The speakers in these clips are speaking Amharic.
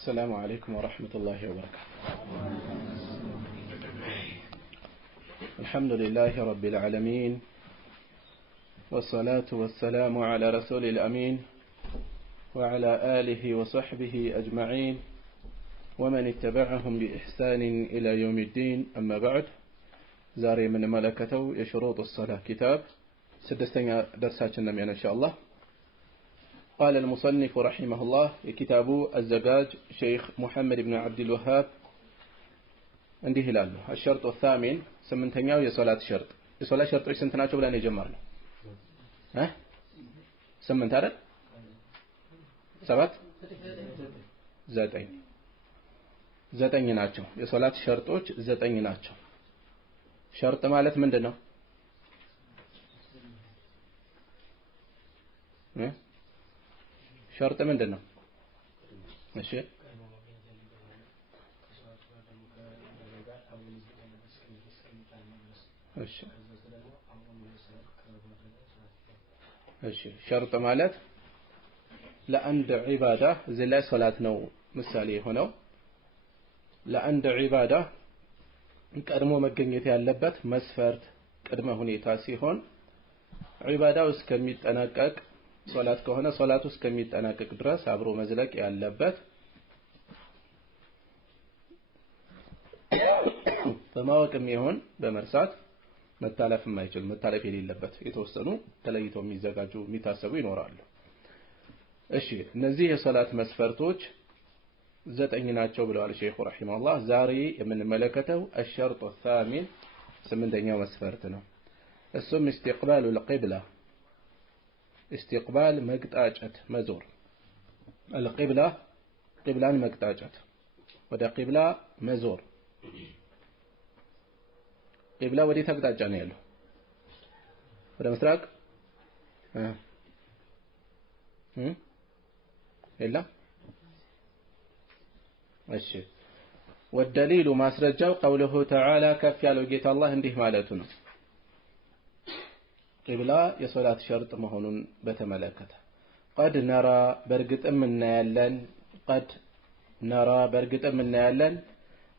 السلام عليكم ورحمة الله وبركاته. الحمد لله رب العالمين، والصلاة والسلام على رسول الأمين وعلى آله وصحبه أجمعين ومن اتبعهم بإحسان إلى يوم الدين. أما بعد، زاري من ملكته يشروط الصلاة كتاب سدستنا درساتنا من إن شاء الله. قال المصنف رحمه الله كتاب الزجاج شيخ محمد بن عبد الوهاب عنده هلال الشرط الثامن سمنتنياو يصلاة شرط يصلاة شرط إيش سنتناچو بلان يجمرنا سمنت عدد سبات ዘጠኝ ናቸው የሶላት ሸርጦች ዘጠኝ ናቸው። ሸርጥ ማለት ምንድነው? ሸርጥ ምንድነው? እሺ እሺ ሸርጥ ማለት ለአንድ ዒባዳ እዚህ ላይ ሶላት ነው ምሳሌ ሆነው ለአንድ ዒባዳ ቀድሞ መገኘት ያለበት መስፈርት ቅድመ ሁኔታ ሲሆን ዒባዳው እስከሚጠናቀቅ ሶላት ከሆነ ሶላቱ እስከሚጠናቀቅ ድረስ አብሮ መዝለቅ ያለበት በማወቅም ይሁን በመርሳት መታለፍ የማይችል መታለፍ የሌለበት የተወሰኑ ተለይተው የሚዘጋጁ የሚታሰቡ ይኖራሉ። እሺ እነዚህ የሶላት መስፈርቶች ዘጠኝ ናቸው ብለዋል ሼኹ ረሂመሁላህ። ዛሬ የምንመለከተው الشرط الثامن ስምንተኛው መስፈርት ነው። እሱም استقبال القبلة استقبال መቅጣጨት መዞር القبلة قبلان መቅጣጨት ወደ ቂብላ መዞር። ቂብላ ወዴት አቅጣጫ ነው ያለው? ወደ ምስራቅ ኢላ እሺ والدليل ማስረጃው قوله تعالى ከፍ ያለው ጌታ አላህ እንዲህ ማለቱ ነው። ቂብላ የሶላት ሸርጥ መሆኑን በተመለከተ قد نرى በርግጥም እናያለን قد نرى በርግጥም እናያለን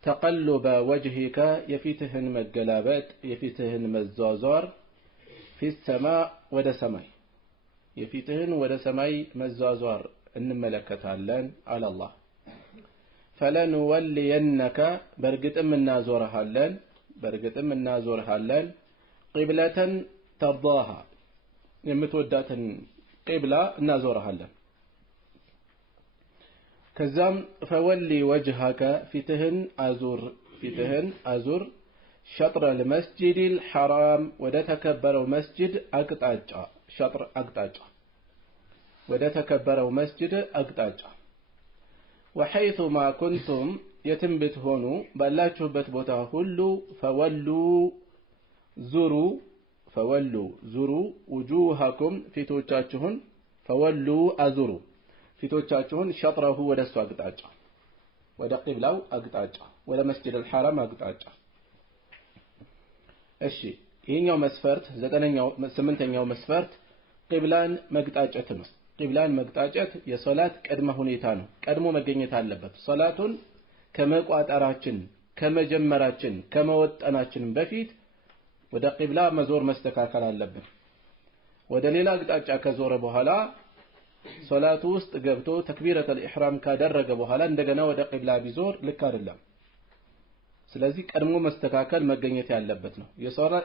تقلب وجهك የፊትህን መገላበጥ የፊትህን መዟዟር في السماء ወደ ሰማይ የፊትህን ወደ ሰማይ መዟዟር እንመለከታለን አለ አላህ። فلنولينك በርግጥም እናዞርሃለን قبلة ترضاها የምትወዳትን ቂብላ እናዞርሃለን። ከዛም فولي وجهك ፊትህን አዙር شطر المسجد الحرام ወደ ተከበረው መስጂድ አቅጣጫ شطر አቅጣጫ ወደ ተከበረው መስጂድ አቅጣጫ وحيث ما كنتم የትም ብትሆኑ ባላችሁበት ቦታ ሁሉ فولوا زروا وجوهكم ፊቶቻችሁን فولوا አዙሩ ፊቶቻችሁን شطره ወደሱ አቅጣጫ ወደ ቂብላው አቅጣጫ ወደ መስጂድ الحرام አቅጣጫ። እሺ ይሄኛው መስፈርት ስምንተኛው መስፈርት ቂብላን መቅጣጨት ነው። ቂብላን መቅጣጨት የሶላት ቅድመ ሁኔታ ነው። ቀድሞ መገኘት አለበት። ሶላቱን ከመቋጠራችን ከመጀመራችን ከመወጠናችን በፊት ወደ ቂብላ መዞር መስተካከል አለብን። ወደ ሌላ አቅጣጫ ከዞረ በኋላ ሶላቱ ውስጥ ገብቶ ተክቢረተል ኢህራም ካደረገ በኋላ እንደገና ወደ ቂብላ ቢዞር ልክ አይደለም። ስለዚህ ቀድሞ መስተካከል መገኘት ያለበት ነው።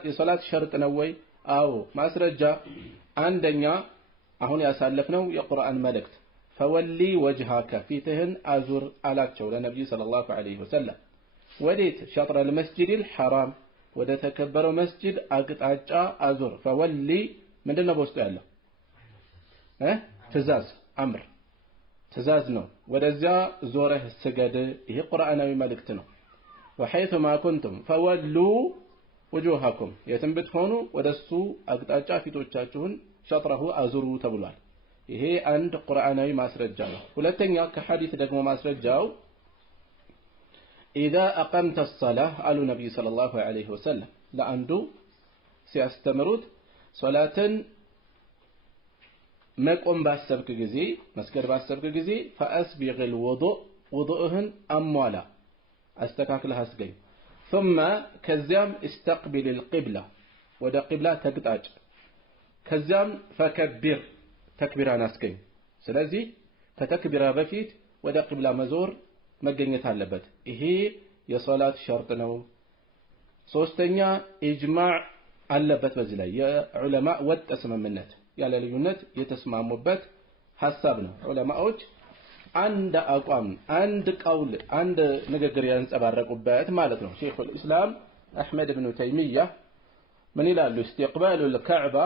የሶላት ሸርጥ ነው ወይ? አዎ። ማስረጃ አንደኛ አሁን ያሳለፍነው የቁርአን መልእክት فولي وجهك ፊትህን አዙር አላቸው ለነብዩ ሰለላሁ ዐለይሂ ወሰለም። ወዴት? شطر المسجد الحرام ወደ ተከበረው መስጂድ አቅጣጫ አዙር። فولي ምንድነው በውስጡ ያለው? ትእዛዝ አምር ትእዛዝ ነው። ወደዚያ ዞረህ ስገድ። ይሄ ቁርአናዊ መልእክት ነው። وحيث ما كنتم فولوا وجوهكم የትም ብትሆኑ ወደሱ አቅጣጫ ፊቶቻችሁን شطره አዙሩ ተብሏል። ይሄ አንድ ቁርአናዊ ማስረጃ ነው። ሁለተኛ ከሐዲስ ደግሞ ማስረጃው إذا أقمت الصلاة አሉ ነብዩ ሰለላሁ ዐለይሂ ወሰለም ለአንዱ ሲያስተምሩት ሶላትን መቆም ባሰብክ ጊዜ መስገድ ባሰብክ ጊዜ فأسبغ الوضوء ውዱእህን አሟላ አስተካክለህ አስገኝ ثم ከዚያም استقبل القبلة ወደ ቂብላ ተግጣጭ ከዚያም ፈከብር ተክቢራን አስገኝ ስለዚህ ከተክቢራ በፊት ወደ ቂብላ መዞር መገኘት አለበት ይሄ የሶላት ሸርጥ ነው ሶስተኛ ኢጅማዕ አለበት በዚህ ላይ የዑለማ ወጥ ስምምነት ያለ ልዩነት የተስማሙበት ሐሳብ ነው ዑለማዎች አንድ አቋም አንድ ቀውል አንድ ንግግር ያንጸባረቁበት ማለት ነው ሼኹል ኢስላም አህመድ ኢብኑ ተይሚያ ምን ይላሉ استقبال الكعبة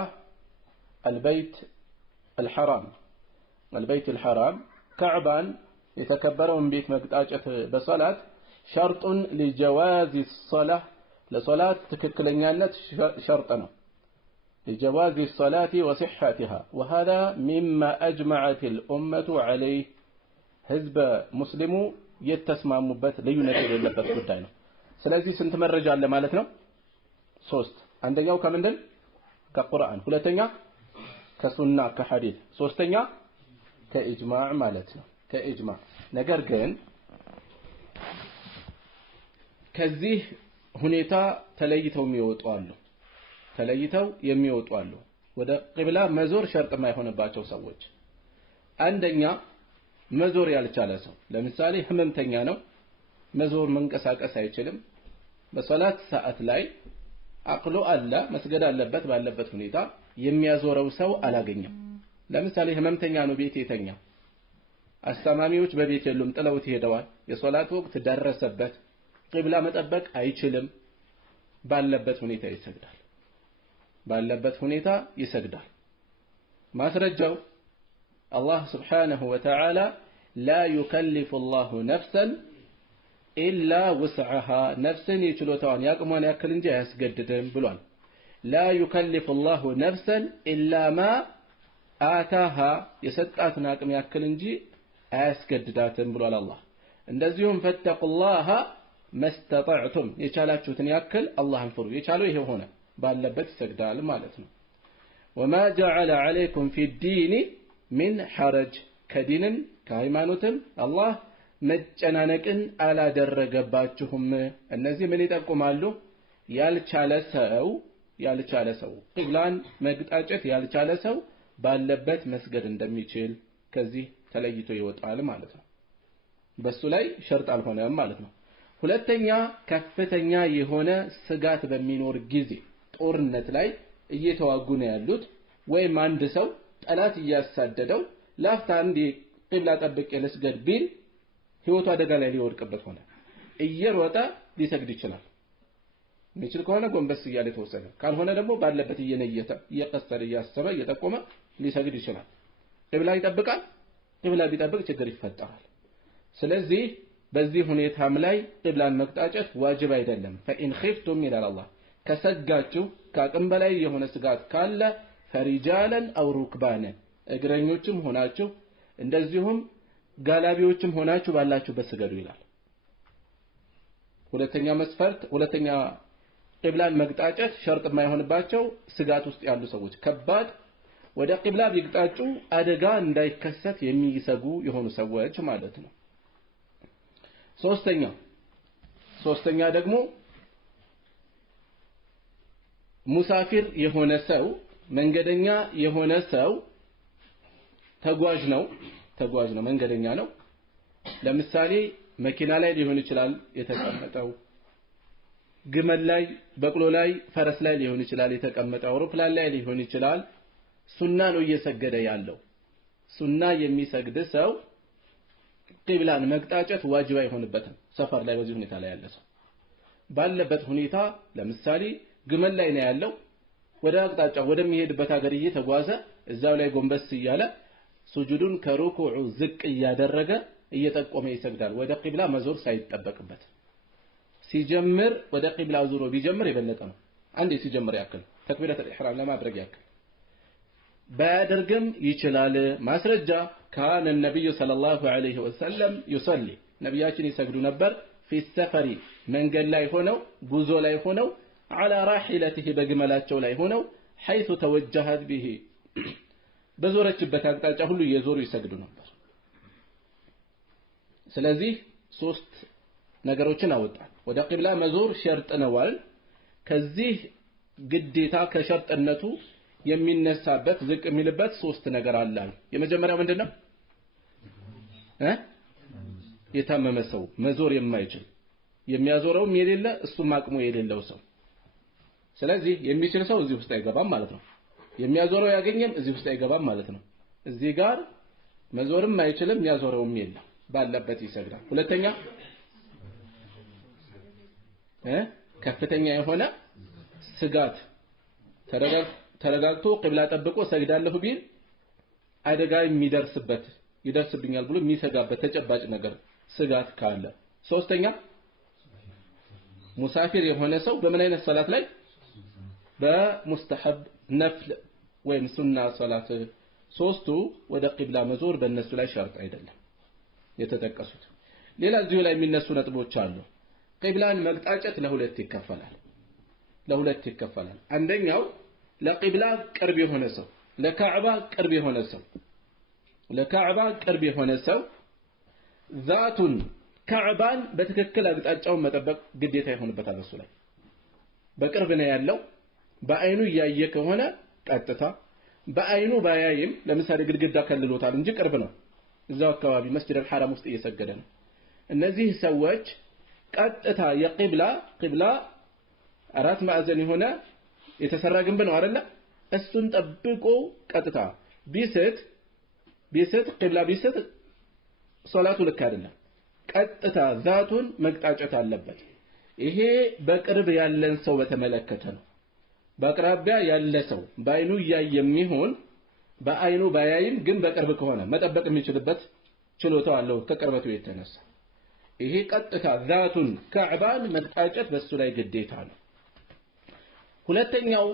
البيت الحرام كعبان የተከበረውን ቤት መግጣጨት በሶላት شرط لجواز الصلاة ለሶላት ትክክለኛነት ሸርጥ ነው لجواز الصلاة وصحتها وهذا مما أجمعت الأمة عليه ህዝበ ሙስሊሙ የተስማሙበት ልዩነት የሌለበት ጉዳይ ነው ስለዚህ ስንት መረጃ አለ ማለት ነው 3 አንደኛው ከምንድን ከቁርአን ሁለተኛ ከሱና ከሐዲስ ሶስተኛ ከኢጅማዕ ማለት ነው ከኢጅማዕ ነገር ግን ከዚህ ሁኔታ ተለይተው የሚወጡ አሉ ወደ ቂብላ መዞር ሸርጥ የማይሆንባቸው ሰዎች አንደኛ መዞር ያልቻለ ሰው ለምሳሌ ህመምተኛ ነው መዞር መንቀሳቀስ አይችልም በሶላት ሰዓት ላይ አቅሎ አለ መስገድ አለበት ባለበት ሁኔታ የሚያዞረው ሰው አላገኘም ለምሳሌ ህመምተኛ ነው ቤት የተኛ አስተማሚዎች በቤት የሉም ጥለውት ሄደዋል የሶላት ወቅት ደረሰበት ቂብላ መጠበቅ አይችልም ባለበት ሁኔታ ይሰግዳል ማስረጃው الله سبحانه وتعالى لا يكلف الله نفسا إلا وسعها نفسا يشلوتوان يقومان يأكل انجا يسجددن بلوان لا يكلف الله نفسا إلا ما آتاها يسدقاتنا يقوم يأكل انجي يسجدداتن بلوان الله اندزيهم فاتقوا الله ما استطعتم يشالاتشوتن يأكل الله انفروا يشالوا إيه هنا باللبت سجدال مالتنا وما جعل عليكم في الدين من حرج كدين كهيمانوتم الله መጨናነቅን አላደረገባችሁም እነዚህ ምን ይጠቁማሉ ያልቻለ ሰው ቂብላን መግጣጨት ያልቻለ ሰው ባለበት መስገድ እንደሚችል ከዚህ ተለይቶ ይወጣል ማለት ነው በሱ ላይ ሸርጥ አልሆነም ማለት ነው ሁለተኛ ከፍተኛ የሆነ ስጋት በሚኖር ጊዜ ጦርነት ላይ እየተዋጉ ነው ያሉት ወይም አንድ ሰው ጠላት እያሳደደው ላፍታ እንዲ ቂብላ ጠብቄ ልስገድ ቢል ህይወቱ አደጋ ላይ ሊወድቅበት ሆነ እየሮጠ ሊሰግድ ይችላል የሚችል ከሆነ ጎንበስ እያለ ተወሰነ ካልሆነ ደግሞ ባለበት እየነየተ እየቀሰረ እያሰበ እየጠቆመ ሊሰግድ ይችላል ቂብላ ይጠብቃል ቂብላ ቢጠብቅ ችግር ይፈጠራል ስለዚህ በዚህ ሁኔታም ላይ ቂብላን መቅጣጨት ዋጅብ አይደለም فإن خفتم ይላል አላህ ከሰጋችሁ ከአቅም በላይ የሆነ ስጋት ካለ ፈሪጃለን አው ሩክባነን እግረኞችም ሆናችሁ እንደዚሁም ጋላቢዎችም ሆናችሁ ባላችሁበት ስገዱ ይላል ሁለተኛ ቂብላን መግጣጨት ሸርጥ የማይሆንባቸው ስጋት ውስጥ ያሉ ሰዎች ከባድ ወደ ቂብላ ቢግጣጩ አደጋ እንዳይከሰት የሚሰጉ የሆኑ ሰዎች ማለት ነው ሶስተኛ ደግሞ ሙሳፊር የሆነ ሰው መንገደኛ የሆነ ሰው ተጓዥ ነው መንገደኛ ነው ለምሳሌ መኪና ላይ ሊሆን ይችላል የተቀመጠው ግመል ላይ በቅሎ ላይ ፈረስ ላይ ሊሆን ይችላል የተቀመጠው አውሮፕላን ላይ ሊሆን ይችላል ሱና ነው እየሰገደ ያለው ሱና የሚሰግድ ሰው ቂብላን መቅጣጨት ዋጅብ አይሆንበትም ሰፈር ላይ በዚህ ሁኔታ ላይ ያለ ሰው ባለበት ሁኔታ ለምሳሌ ግመል ላይ ነው ያለው ወደ አቅጣጫ ወደሚሄድበት ሀገር እየተጓዘ እዛው ላይ ጎንበስ እያለ ሱጁዱን ከሩኩዑ ዝቅ እያደረገ እየጠቆመ ይሰግዳል ወደ ቂብላ መዞር ሳይጠበቅበት ሲጀምር ወደ ቂብላ ዙሮ ቢጀምር የበለጠ ነው አንዴ ሲጀምር ያክል ተክቢረቱል ኢህራም ለማድረግ ያክል ባያደርግም ይችላል ማስረጃ ካነ ነብዩ ሰለላሁ ዐለይሂ ወሰለም ይصلي ነብያችን ይሰግዱ ነበር في السفر መንገድ ላይ ሆነው ጉዞ ላይ ሆነው على راحلته በግመላቸው ላይ ሆነው حيث توجهت به በዞረችበት አቅጣጫ ሁሉ እየዞሩ ይሰግዱ ነበር ስለዚህ ሶስት ነገሮችን አወጣን ወደ ቂብላ መዞር ሸርጥ ነዋል ከዚህ ግዴታ ከሸርጥነቱ የሚነሳበት ዝቅ የሚልበት ሶስት ነገር አለ የመጀመሪያው ምንድነው የታመመ ሰው መዞር የማይችል የሚያዞረውም የሌለ እሱም አቅሙ የሌለው ሰው ስለዚህ የሚችል ሰው እዚህ ውስጥ አይገባም ማለት ነው የሚያዞረው ያገኘም እዚህ ውስጥ አይገባም ማለት ነው እዚህ ጋር መዞርም አይችልም ያዞረውም የለም ባለበት ይሰግዳል ሁለተኛ ከፍተኛ የሆነ ስጋት ተረጋግቶ ቂብላ ጠብቆ ሰግዳለሁ ቢል አደጋ የሚደርስበት ይደርስብኛል ብሎ የሚሰጋበት ተጨባጭ ነገር ስጋት ካለ ሶስተኛ ሙሳፊር የሆነ ሰው በምን አይነት ሶላት ላይ በሙስተሐብ ነፍል ወይም ሱና ሶላት ሶስቱ ወደ ቂብላ መዞር በእነሱ ላይ ሸርጥ አይደለም የተጠቀሱት ሌላ እዚሁ ላይ የሚነሱ ነጥቦች አሉ ቂብላን መቅጣጨት ለሁለት ይከፈላል አንደኛው ለቂብላ ቅርብ የሆነ ሰው ለካዕባ ቅርብ የሆነ ሰው ዛቱን ካዕባን በትክክል አቅጣጫውን መጠበቅ ግዴታ ይሆንበታል እሱ ላይ በቅርብ ነው ያለው በአይኑ ያየ ከሆነ ቀጥታ በአይኑ ባያይም ለምሳሌ ግድግዳ ከልሎታል እንጂ ቅርብ ነው እዛው አካባቢ መስጂድ አልሐራም ውስጥ እየሰገደ ነው እነዚህ ሰዎች ቀጥታ የቂብላ አራት ማዕዘን የሆነ የተሰራ ግንብ ነው አይደለ እሱን ጠብቆ ቀጥታ ቢስት ቂብላ ቢስት ሶላቱ ልክ አይደለም ቀጥታ ዛቱን መቅጣጨት አለበት ይሄ በቅርብ ያለን ሰው በተመለከተ ነው በአቅራቢያ ያለ ሰው በአይኑ የሚሆን በአይኑ ባያይም ግን በቅርብ ከሆነ መጠበቅ የሚችልበት ችሎታው አለው ከቅርበቱ የተነሳ ይሄ ቀጥታ ዛቱን ካዕባን መቅጣጨት በሱ ላይ ግዴታ ነው ሁለተኛው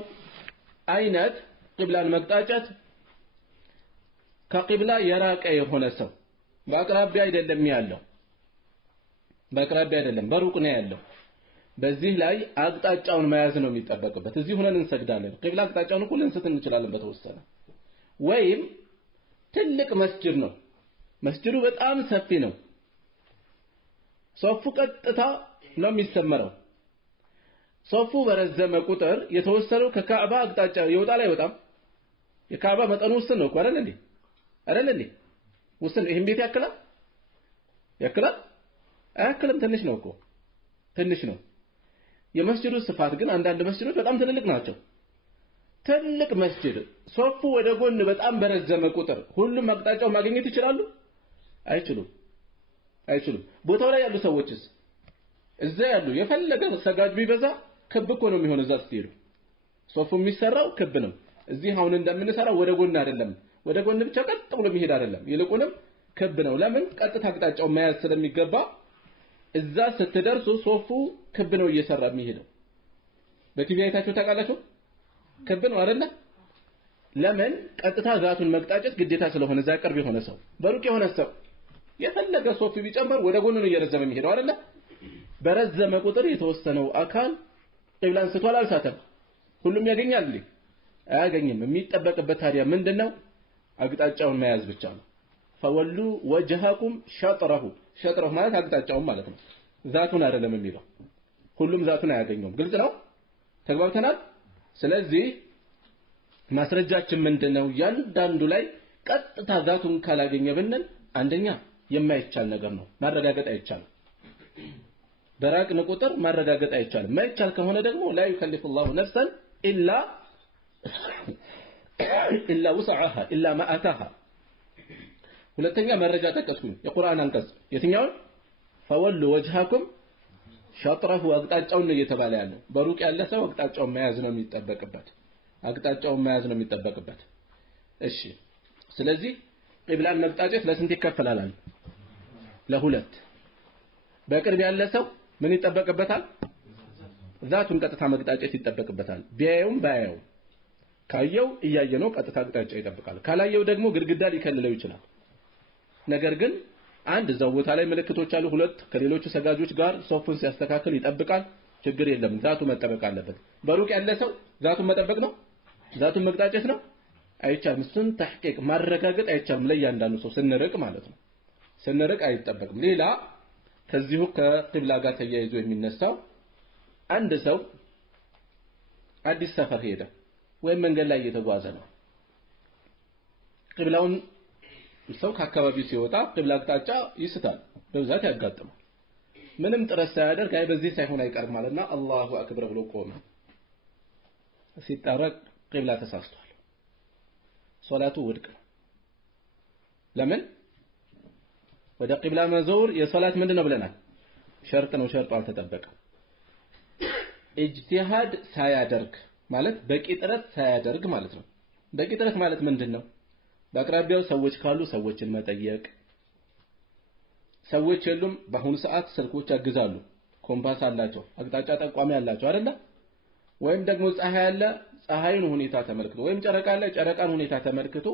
አይነት ቂብላን መቅጣጨት ከቂብላ የራቀ የሆነ ሰው በአቅራቢያ አይደለም ያለው በሩቅ ነው ያለው በዚህ ላይ አቅጣጫውን መያዝ ነው የሚጠበቅበት እዚህ ሆነን እንሰግዳለን ቂብላ አቅጣጫውን ሁሉ እንስት እንችላለን በተወሰነ ወይም ትልቅ መስጂድ ነው መስጂዱ በጣም ሰፊ ነው ሶፉ ቀጥታ ነው የሚሰመረው ሶፉ በረዘመ ቁጥር የተወሰነው ከካዕባ አቅጣጫ ይወጣል አይወጣም የካዕባ መጠኑ ውስን ነው አይደል እንዴ ውስን ይሄን ቤት ያክላል አያክልም ትንሽ ነው የመስጂዱ ስፋት ግን አንዳንድ መስጂዶች በጣም ትልልቅ ናቸው ትልቅ መስጂድ ሶፉ ወደ ጎን በጣም በረዘመ ቁጥር ሁሉም አቅጣጫው ማግኘት ይችላሉ አይችሉም ቦታው ላይ ያሉ ሰዎችስ እዛ ያሉ የፈለገ ሰጋጅ ቢበዛ ክብ እኮ ነው የሚሆነው እዛ ስትሄዱ ሶፉ የሚሰራው ክብ ነው እዚህ አሁን እንደምንሰራው ወደ ጎን አይደለም ወደ ጎን ብቻ ቀጥ ብሎ የሚሄድ አይደለም ይልቁንም ክብ ነው ለምን ቀጥታ አቅጣጫው መያዝ ስለሚገባ እዛ ስትደርሱ ሶፉ ክብ ነው እየሰራ የሚሄደው በቲቪ አይታችሁ ታውቃላችሁ ክብ ነው አይደለ ለምን ቀጥታ ዛቱን መቅጣጨት ግዴታ ስለሆነ እዛ ቅርብ የሆነ ሰው በሩቅ የሆነ ሰው የፈለገ ሶፉ ቢጨምር ወደ ጎን ነው እየረዘመ የሚሄደው አይደለ በረዘመ ቁጥር የተወሰነው አካል ቂብላን ስቷል አልሳተም ሁሉም ያገኛል አያገኝም የሚጠበቅበት ታዲያ ምንድነው አቅጣጫውን መያዝ ብቻ ነው ፈወሉ ወጀሃኩም ሸጥረሁ ማለት አቅጣጫውን ማለት ነው ዛቱን አይደለም የሚለው ሁሉም ዛቱን አያገኘውም ግልጽ ነው ተግባብተናል ስለዚህ ማስረጃችን ምንድነው ያንዳንዱ ላይ ቀጥታ ዛቱን ካላገኘ ብንል አንደኛ የማይቻል ነገር ነው ማረጋገጥ አይቻልም በራቅን ቁጥር ማረጋገጥ አይቻልም ማይቻል ከሆነ ደግሞ لا يكلف الله نفسا الا وسعها الا ما اتاها ሁለተኛ መረጃ ተቀስኩኝ የቁርአን አንቀጽ የትኛው ፈወሉ ወጅሃኩም ሸጥረሁ አቅጣጫውን ነው እየተባለ ያለው በሩቅ ያለ ሰው አቅጣጫውን መያዝ ነው የሚጠበቅበት እሺ ስለዚህ ቂብላን መቅጣጨት ለስንት ይከፈላል ለሁለት በቅርብ ያለ ሰው ምን ይጠበቅበታል ዛቱን ቀጥታ መቅጣጨት ይጠበቅበታል ቢያየውም ባያየው ካየው እያየ ነው ቀጥታ አቅጣጫ ይጠብቃል ካላየው ደግሞ ግድግዳ ሊከልለው ይችላል ነገር ግን አንድ እዛው ቦታ ላይ ምልክቶች አሉ ሁለት ከሌሎቹ ሰጋጆች ጋር ሶፉን ሲያስተካክል ይጠብቃል ችግር የለም ዛቱ መጠበቅ አለበት በሩቅ ያለ ሰው ዛቱን መጠበቅ ነው ዛቱን መቅጣጨት ነው አይቻልም እሱን ተሕቂቅ ማረጋገጥ አይቻልም ለእያንዳንዱ ሰው ስንርቅ ማለት ነው ስንርቅ አይጠበቅም ሌላ ከዚሁ ከቂብላ ጋር ተያይዞ የሚነሳው አንድ ሰው አዲስ ሰፈር ሄደ ወይም መንገድ ላይ እየተጓዘ ነው ቂብላውን ሰው ከአካባቢው ሲወጣ ቂብላ አቅጣጫ ይስታል በብዛት ያጋጥማል ምንም ጥረት ሳያደርግ አይ በዚህ ሳይሆን አይቀርም ማለትና አላሁ አክበር ብሎ ቆመ ሲጣረቅ ቂብላ ተሳስቷል ሶላቱ ውድቅ ነው ለምን ወደ ቂብላ መዞር የሶላት ምንድነው ብለናል ሸርጥ ነው ሸርጡ አልተጠበቀም ኢጅቲሃድ ሳያደርግ ማለት በቂ ጥረት ሳያደርግ ማለት ነው በቂ ጥረት ማለት ምንድነው በአቅራቢያው ሰዎች ካሉ ሰዎችን መጠየቅ ሰዎች የሉም በአሁኑ ሰዓት ስልኮች ያግዛሉ ኮምፓስ አላቸው አቅጣጫ ጠቋሚ አላቸው አይደል ወይም ደግሞ ፀሐይ አለ ፀሐይን ሁኔታ ተመልክቶ ወይም ጨረቃ አለ ጨረቃን ሁኔታ ተመልክቶ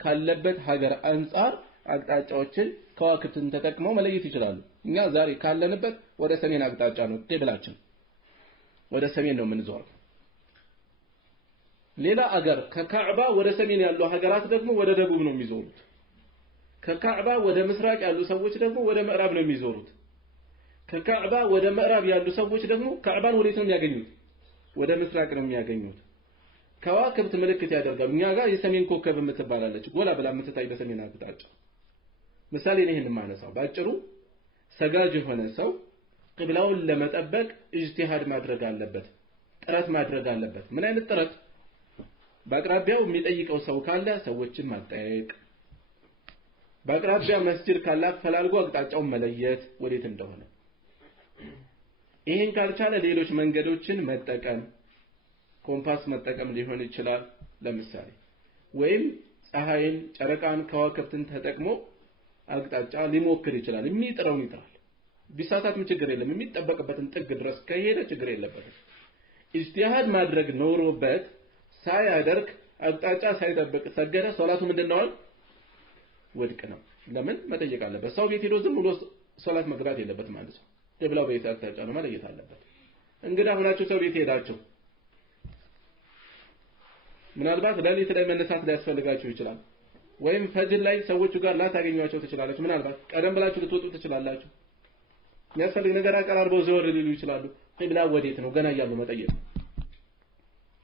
ካለበት ሀገር አንፃር አቅጣጫዎችን ከዋክብትን ተጠቅመው መለየት ይችላሉ እኛ ዛሬ ካለንበት ወደ ሰሜን አቅጣጫ ነው ቂብላችን ወደ ሰሜን ነው የምንዞረው ሌላ አገር ከካዕባ ወደ ሰሜን ያሉ ሀገራት ደግሞ ወደ ደቡብ ነው የሚዞሩት ከካዕባ ወደ ምስራቅ ያሉ ሰዎች ደግሞ ወደ ምዕራብ ነው የሚዞሩት ከካዕባ ወደ ምዕራብ ያሉ ሰዎች ደግሞ ካዕባን ወዴት ነው የሚያገኙት ወደ ምስራቅ ነው የሚያገኙት ከዋክብት ምልክት ያደርጋሉ እኛ ጋር የሰሜን ኮከብ የምትባላለች ጎላ ብላ የምትታይ በሰሜን አቅጣጫ ምሳሌ ነው ይሄን ማነሳው ባጭሩ ሰጋጅ የሆነ ሰው ቂብላውን ለመጠበቅ ኢጅቲሃድ ማድረግ አለበት ጥረት ማድረግ አለበት ምን አይነት ጥረት በአቅራቢያው የሚጠይቀው ሰው ካለ ሰዎችን ማጠየቅ በአቅራቢያ መስጂድ ካለ ፈላልጎ አቅጣጫውን መለየት ወዴት እንደሆነ ይሄን ካልቻለ ሌሎች መንገዶችን መጠቀም ኮምፓስ መጠቀም ሊሆን ይችላል ለምሳሌ ወይም ፀሐይን ጨረቃን ከዋክብትን ተጠቅሞ አቅጣጫ ሊሞክር ይችላል የሚጥረውን ይጥራል ቢሳሳትም ችግር የለም የሚጠበቅበትን ጥግ ድረስ ከሄደ ችግር የለበትም ኢጅቲሃድ ማድረግ ኖሮበት ሳያደርግ አቅጣጫ ሳይጠብቅ ሰገደ ሶላቱ ምንድነው ውድቅ ነው ለምን መጠየቅ አለበት ሰው ቤት ሄዶ ዝም ብሎ ሶላት መግባት የለበትም ማለት ነው ቂብላው ቤት አቅጣጫ ነው መለየት አለበት እንግዳ ሆናችሁ ሰው ቤት ሄዳችሁ ምናልባት ሌሊት ላይ መነሳት ሊያስፈልጋችሁ ይችላል ወይም ፈጅር ላይ ሰዎቹ ጋር ላታገኙዋቸው ትችላላችሁ ምናልባት ቀደም ብላችሁ ልትወጡ ትችላላችሁ የሚያስፈልግ ነገር አቀራርበው ዘወር ሊሉ ይችላሉ ቂብላ ወዴት ነው ገና እያሉ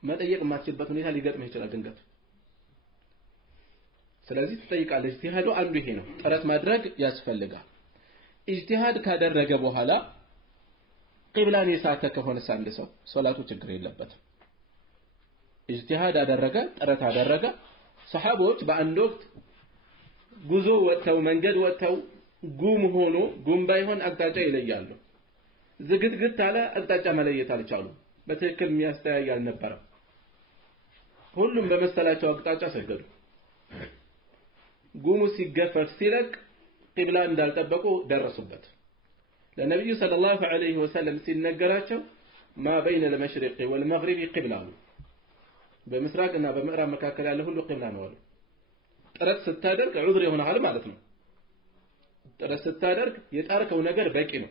መጠየቅ የማትችልበት ሁኔታ ሊገጥምህ ይችላል ድንገት ስለዚህ ትጠይቃለህ ኢጅቲሃዱ አንዱ ይሄ ነው ጥረት ማድረግ ያስፈልጋል ኢጅቲሃድ ካደረገ በኋላ ቂብላን የሳተ ከሆነ አንድ ሰው ሶላቱ ችግር የለበትም ኢጅቲሃድ አደረገ ጥረት አደረገ ሰሃቦች በአንድ ወቅት ጉዞ ወጥተው መንገድ ወጥተው ጉም ሆኖ ጉም ባይሆን አቅጣጫ ይለያሉ ዝግትግት አለ አቅጣጫ መለየት አልቻሉም በትክክል የሚያስተያይ አልነበረም ሁሉም በመሰላቸው አቅጣጫ ሰገዱ ጉሙ ሲገፈፍ ሲለቅ ቂብላ እንዳልጠበቁ ደረሱበት ለነብዩ ሰለላሁ ዐለይሂ ወሰለም ሲነገራቸው ما بين المشرق والمغرب قبلة በምስራቅና በምዕራብ መካከል ያለ ሁሉ ቂብላ ነው አሉ ጥረት ስታደርግ ዑዝር ይሆናል ማለት ነው ጥረት ስታደርግ የጣርከው ነገር በቂ ነው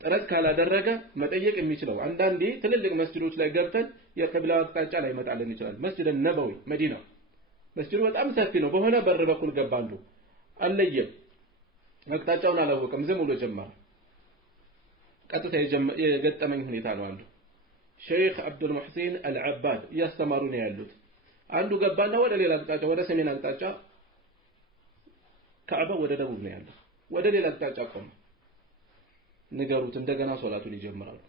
ጥረት ካላደረገ መጠየቅ የሚችለው አንዳንዴ ትልልቅ መስጂዶች ላይ ገብተን የቂብላ አቅጣጫ ላይ መጣልን ይችላል መስጂድ ነበዊ መዲና መስጂዱ በጣም ሰፊ ነው በሆነ በር በኩል ገባንዱ አለየም አቅጣጫውን አላወቀም ዝም ብሎ ጀመረ ቀጥታ የገጠመኝ ሁኔታ ነው አንዱ ሼክ አብዱል ሙህሲን አልዓባድ ያስተማሩ ነው ያሉት አንዱ ገባና ወደ ሌላ አቅጣጫ ወደ ሰሜን አቅጣጫ ካዕባ ወደ ደቡብ ነው ያለው ወደ ሌላ አቅጣጫ ቆመ ንገሩት እንደገና ሶላቱን ይጀምራሉ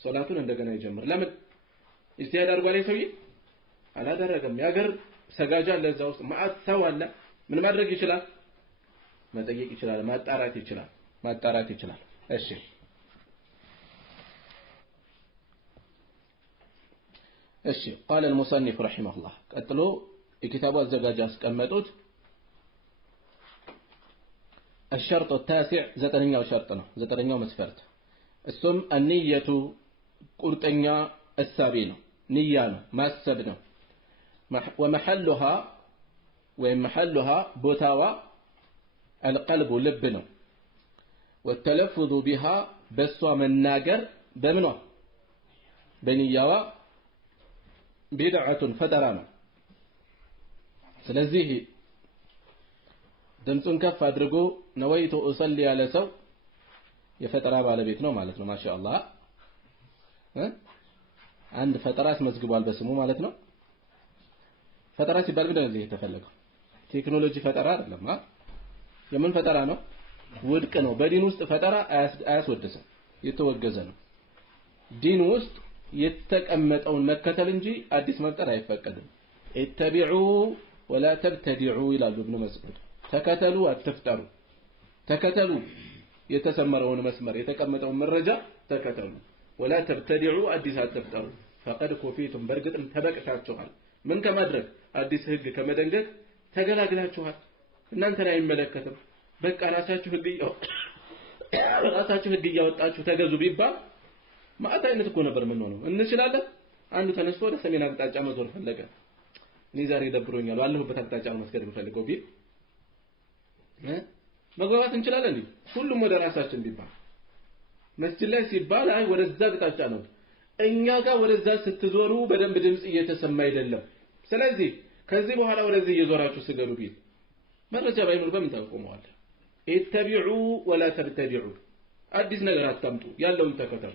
ሶላቱን እንደገና ይጀምር ለምን ኢስቲያድ አድርጓል ሰውዬ አላደረገም ያገር ሰጋጃ ለዛ ውስጥ ማአት ሰው አለ ምን ማድረግ ይችላል መጠየቅ ይችላል ማጣራት ይችላል እሺ قال المصنف رحمه الله قتلو الكتاب الزجاج اسقمطوت الشرط التاسع زتنኛው شرط ነው ዘጠነኛው መስፈርት እሱም النيه ቁርጠኛ እሳቤ ነው ንያ ነው ማሰብ ነው ومحلها ቦታዋ القلب ልብ ነው والتلفظ بها በሷ መናገር በምኗ በንያዋ بدعة فترة ስለዚህ ድምፁን ከፍ አድርጎ ነወይቱ ኡሰሊ ያለ ሰው የፈጠራ ባለቤት ነው ማለት ነው። ማሻአላህ አንድ ፈጠራ አስመዝግቧል በስሙ ማለት ነው። ፈጠራ ሲባል ምንድን ነው የተፈለገው? ቴክኖሎጂ ፈጠራ አይደለም። የምን ፈጠራ ነው? ውድቅ ነው። በዲን ውስጥ ፈጠራ አያስወድስም፣ የተወገዘ ነው። ዲን ውስጥ የተቀመጠውን መከተል እንጂ አዲስ መፍጠር አይፈቀድም። ኢተቢዑ ወላ ተብተዲዑ ይላሉ ኢብኑ መስዑድ። ተከተሉ አትፍጠሩ። ተከተሉ የተሰመረውን መስመር የተቀመጠውን መረጃ ተከተሉ። ወላ ተብተዲዑ አዲስ አትፍጠሩ። ፈቀድ ኩፊቱም በርግጥም ተበቅታችኋል። ምን ከማድረግ? አዲስ ህግ ከመደንገግ ተገላግላችኋል። እናንተን አይመለከትም። በቃ ራሳችሁ ህግ እያወጣችሁ ተገዙ ቢባል ማአት አይነት እኮ ነበር ምን ሆነው እንችላለን። አንዱ ተነስቶ ወደ ሰሜን አቅጣጫ መዞር ፈለገ። እኔ ዛሬ ደብሮኛል ባለሁበት አቅጣጫ ነው መስገድ የምፈልገው ቢል መግባባት እንችላለን እንዴ? ሁሉም ወደ ራሳችን ቢባል መስጂድ ላይ ሲባል አይ ወደዛ አቅጣጫ ነው። እኛ ጋር ወደዛ ስትዞሩ በደንብ ድምጽ እየተሰማ አይደለም። ስለዚህ ከዚህ በኋላ ወደዚህ እየዞራችሁ ስገዱ ቢል መረጃ ባይኖር በምን ታቆመዋለህ? ኢተቢዑ ወላ ተብተዲዑ አዲስ ነገር አታምጡ፣ ያለውን ተከተሉ።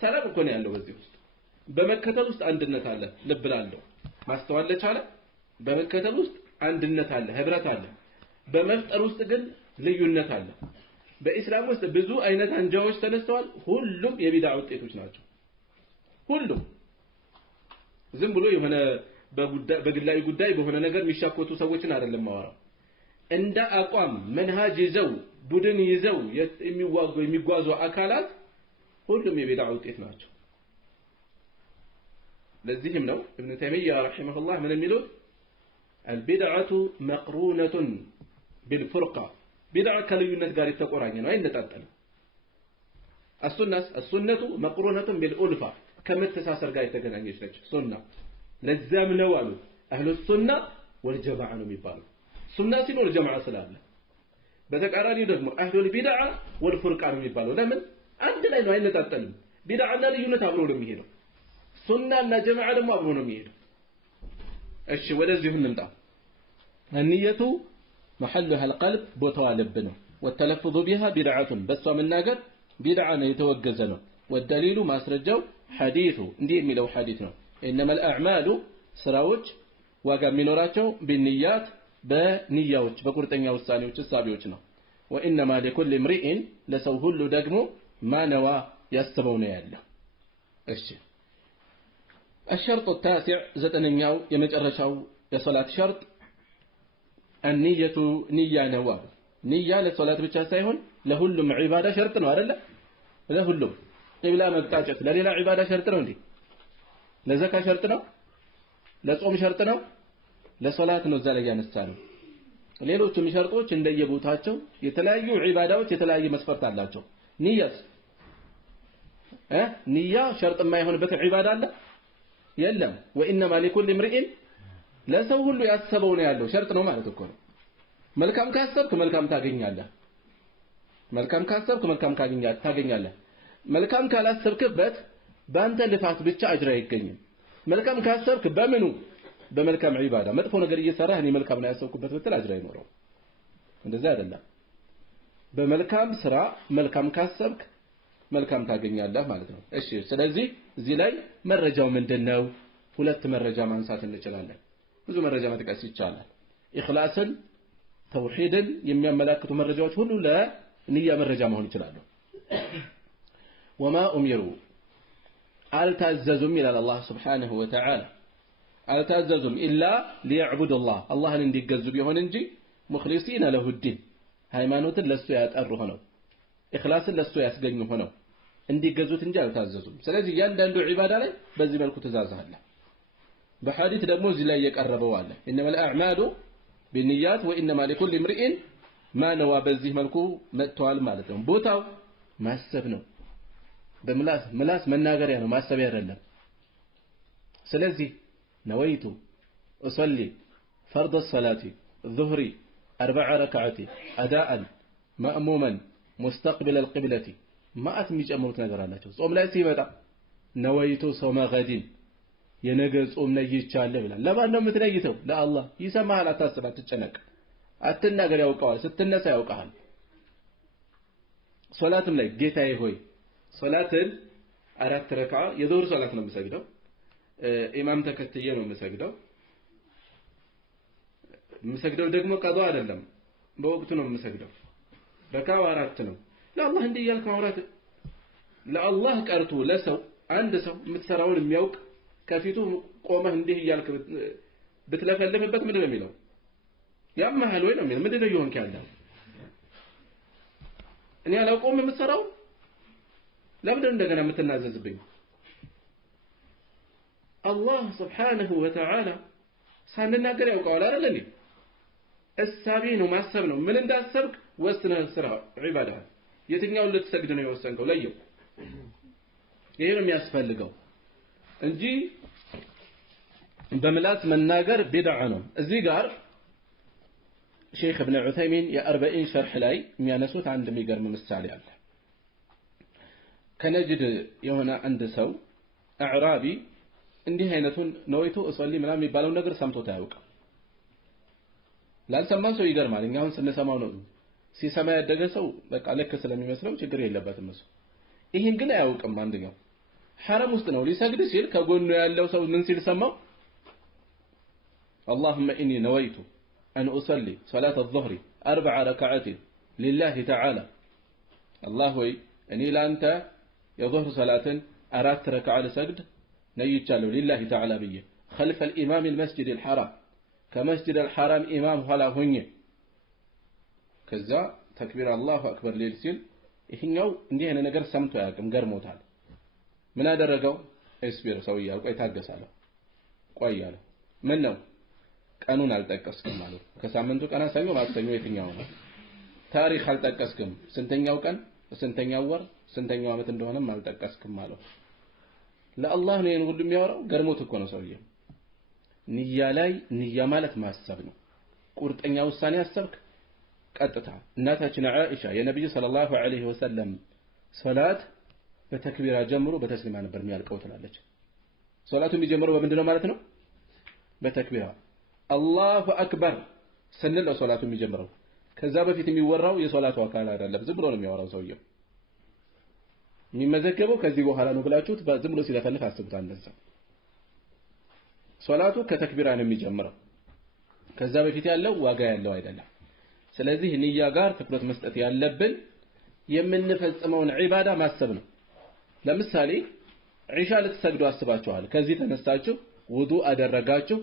ሰላም እኮ ነው ያለው በዚህ ውስጥ። በመከተል ውስጥ አንድነት አለ። ልብ ላለው ማስተዋል ለቻለ በመከተል ውስጥ አንድነት አለ፣ ህብረት አለ። በመፍጠር ውስጥ ግን ልዩነት አለ። በእስላም ውስጥ ብዙ አይነት አንጃዎች ተነስተዋል። ሁሉም የቢድዓ ውጤቶች ናቸው። ሁሉም ዝም ብሎ የሆነ በግላዊ ጉዳይ በሆነ ነገር የሚሻኮቱ ሰዎችን አይደለም ማወራው። እንደ አቋም መንሃጅ ይዘው ቡድን ይዘው የሚጓዙ አካላት ሁሉም የቢድዓ ውጤት ናቸው። ለዚህም ነው ኢብኑ ተይሚያ ረሂመሁላህ ምን የሚሉት البدعة مقرونة بالفرقة بدعة كليونت ጋር የተቆራኘ ነው አይነጣጠልም። السنة مقرونة بالألفة ከመተሳሰር ጋር የተገናኘች ነች ሱና። ለዛም ነው አሉ አህሉ ሱና ወልጀማዓ ነው የሚባለው። ሱና ሲኖር ጀማዓ ስላለ። በተቃራኒው ደግሞ አህሉል ቢድዓ ወልፉርቃ ነው የሚባለው። ለምን? አንድ ላይ ነው አይነጣጠልም። ቢድዓና ልዩነት አብሮ ነው የሚሄደው። ሱናና ጀማዓ ደግሞ አብሮ ነው የሚሄደው። እሺ ወደዚህ እንምጣ። النية محلها القلب ቦታዋ ልብ ነው። والتلفظ بها بدعة በሷ መናገር ቢድዓ ነው የተወገዘ ነው። والدليل ማስረጃው ሐዲሱ እንዲህ የሚለው ሐዲስ ነው። انما الاعمال ስራዎች ዋጋ የሚኖራቸው بالنيات በንያዎች በቁርጠኛ ውሳኔዎች እሳቢዎች ነው። وانما لكل امرئ ለሰው ሁሉ ደግሞ ማነዋ ያስበው ነው ያለው። እሺ الشرط التاسع ዘጠነኛው የመጨረሻው የሶላት ሸርጥ النية نية نواب نية ለሶላት ብቻ ሳይሆን ለሁሉም ዒባዳ ሸርጥ ነው አይደለ? ለሁሉም ቂብላ መቅጣጨት ለሌላ ዒባዳ ሸርጥ ነው እንዴ? ለዘካ ሸርጥ ነው? ለጾም ሸርጥ ነው? ለሶላት ነው እዛ ላይ ያነሳነው። ሌሎችም ሸርጦች እንደየቦታቸው የተለያዩ ዒባዳዎች የተለያየ መስፈርት አላቸው። ንያስ ንያ ሸርጥ የማይሆንበት ዒባዳ አለ? የለም። وانما لكل امرئ ለሰው ሁሉ ያሰበው ነው ያለው ሸርጥ ነው ማለት እኮ ነው። መልካም ካሰብክ መልካም ታገኛለህ። መልካም ካሰብክ መልካም ታገኛለህ። መልካም ካላሰብክበት በአንተ ልፋት ብቻ አጅር አይገኝም። መልካም ካሰብክ በምኑ? በመልካም ዒባዳ። መጥፎ ነገር እየሰራህ እኔ መልካም ነው ያሰብኩበት ብትል አጅር አይኖረው። እንደዛ አይደለም። በመልካም ስራ መልካም ካሰብክ መልካም ታገኛለህ ማለት ነው። እሺ ስለዚህ እዚህ ላይ መረጃው ምንድነው? ሁለት መረጃ ማንሳት እንችላለን። ብዙ መረጃ መጥቀስ ይቻላል። ኢኽላስን ተውሂድን የሚያመላክቱ መረጃዎች ሁሉ ለንያ መረጃ መሆን ይችላሉ። ወማ ኡሚሩ አልታዘዙም ይላል አላህ ሱብሓነሁ ወተዓላ። አልታዘዙም ኢላ ሊያዕቡዱላህ አላህን እንዲገዙ ቢሆን እንጂ ሙኽሊሲነ ለሁ ዲን ሃይማኖትን ለሱ ያጠሩ ሆነው ኢኽላስን ለሱ ያስገኙ ሆነው እንዲገዙት እንጂ አልታዘዙም። ስለዚህ እያንዳንዱ ዒባዳ ላይ በዚህ መልኩ ትእዛዝ አለ። በሐዲስ ደግሞ እዚህ ላይ የቀረበው አለ انما الاعمال بالنيات وانما لكل امرئ ما نوى በዚህ መልኩ መጥቷል ማለት ነው። ቦታው ማሰብ ነው። በምላስ መናገሪያ ነው፣ ማሰቢያ አይደለም። ስለዚህ نويت اصلي فرض الصلاه الظهر 4 ركعات اداء مأموما مستقبل القبلة ማአት የሚጨምሩት ነገር አላቸው። ጾም ላይ ሲመጣ ነወይቱ ሶመ ገዲን የነገ ጾም ነይቻለሁ ይላል። ለማን ነው የምትነይተው? ለአላህ። ይሰማሃል፣ አታስብ፣ አትጨነቅ። አትናገር ያውቀዋል ስትነሳ ያውቀሃል ሶላትም ላይ ጌታዬ ሆይ ሶላትን 4 ረክዓ የዙህር ሶላት ነው የምሰግደው ኢማም ተከትዬ ነው የምሰግደው ደግሞ ቀዷ አይደለም በወቅቱ ነው የምሰግደው ረክዓው 4 ነው ለአላህ እንዲህ እያልክ ማውራት ለአላህ ቀርቶ ለሰው አንድ ሰው የምትሰራውን የሚያውቅ ከፊቱ ቆመህ እንዲህ እያልክ ብትለፈልፍበት ምንድን ነው የሚለው ያማሃል ወይ ነው የሚለው ምንድን ነው ይሆንክ ያለው እኔ አላውቀውም የምትሰራው ለምን እንደገና የምትናዘዝብኝ አላህ Subhanahu Wa Ta'ala ሳንናገር ያውቀዋል አይደል እንዴ እሳቢ ነው ማሰብ ነው ምን እንዳሰብክ ወስነህ ስራ ዒባዳ የትኛው ልትሰግድ ነው የወሰንከው ለየው ይሄ ነው የሚያስፈልገው እንጂ በመላት መናገር ቢድዓ ነው እዚህ ጋር ሼክ ኢብኑ ዑሰይሚን የ40 ሸርህ ላይ የሚያነሱት አንድ የሚገርም ምሳሌ አለ ከነጅድ የሆነ አንድ ሰው አዕራቢ እንዲህ አይነቱን ነውይቱ እሰሊ ምናምን የሚባለው ነገር ሰምቶት አያውቅም ላልሰማ ሰው ይገርማል እኛ አሁን ስንሰማው ነው ሲሰማ ያደገ ሰው በቃ ለክ ስለሚመስለው ችግር የለበትም እሱ ይሄን ግን አያውቅም አንደኛው ሐረም ውስጥ ነው ሊሰግድ ሲል ከጎኑ ያለው ሰው ምን ሲል ሰማው اللهم اني نويت ان اصلي صلاه الظهر 4 ركعات لله تعالى الله ሆይ እኔ ላንተ የظهر صلاتን 4 ረክዓ ልሰግድ ነይቻለሁ لله تعالى ብዬ خلف الامام المسجد الحرام كمسجد الحرام امام ኋላ ሆኜ ከዛ ተክቢር አላሁ አክበር ሊል ሲል ይሄኛው እንዲህ አይነት ነገር ሰምቶ ያውቅም ገርሞታል ምን አደረገው እስቢር ሰውዬው ቆይ ታገሳለሁ ቆይ ያለው ምን ነው ቀኑን አልጠቀስክም ማለት ከሳምንቱ ቀን ሰኞ ማክሰኞ የትኛው ነው ታሪክ አልጠቀስክም ስንተኛው ቀን ስንተኛው ወር ስንተኛው አመት እንደሆነም አልጠቀስክም ማለት ለአላህ ነው ይሄን ሁሉ የሚያወራው ገርሞት እኮ ነው ሰውዬው ንያ ላይ ንያ ማለት ማሰብ ነው ቁርጠኛ ውሳኔ አሰብክ ቀጥታ እናታችን አይሻ የነብዩ ሰለላሁ ዐለይሂ ወሰለም ሶላት በተክቢራ ጀምሮ በተስሊማ ነበር የሚያልቀው ትላለች ሶላቱ የሚጀምረው በምንድነው ማለት ነው በተክቢራ አላሁ አክበር ስንል ነው ሶላቱ የሚጀምረው ከዛ በፊት የሚወራው የሶላቱ አካል አይደለም ዝም ብሎ ነው የሚያወራው ሰውየው የሚመዘገበው ከዚህ በኋላ ነው ብላችሁት ዝም ብሎ ሲለፈልፍ አስቡት አንደዛ ሶላቱ ከተክቢራ ነው የሚጀምረው ከዛ በፊት ያለው ዋጋ ያለው አይደለም ስለዚህ ንያ ጋር ትኩረት መስጠት ያለብን የምንፈጽመውን ዒባዳ ማሰብ ነው ለምሳሌ ዒሻ ልትሰግዱ አስባችኋል ከዚህ ተነሳችሁ ውዱእ አደረጋችሁ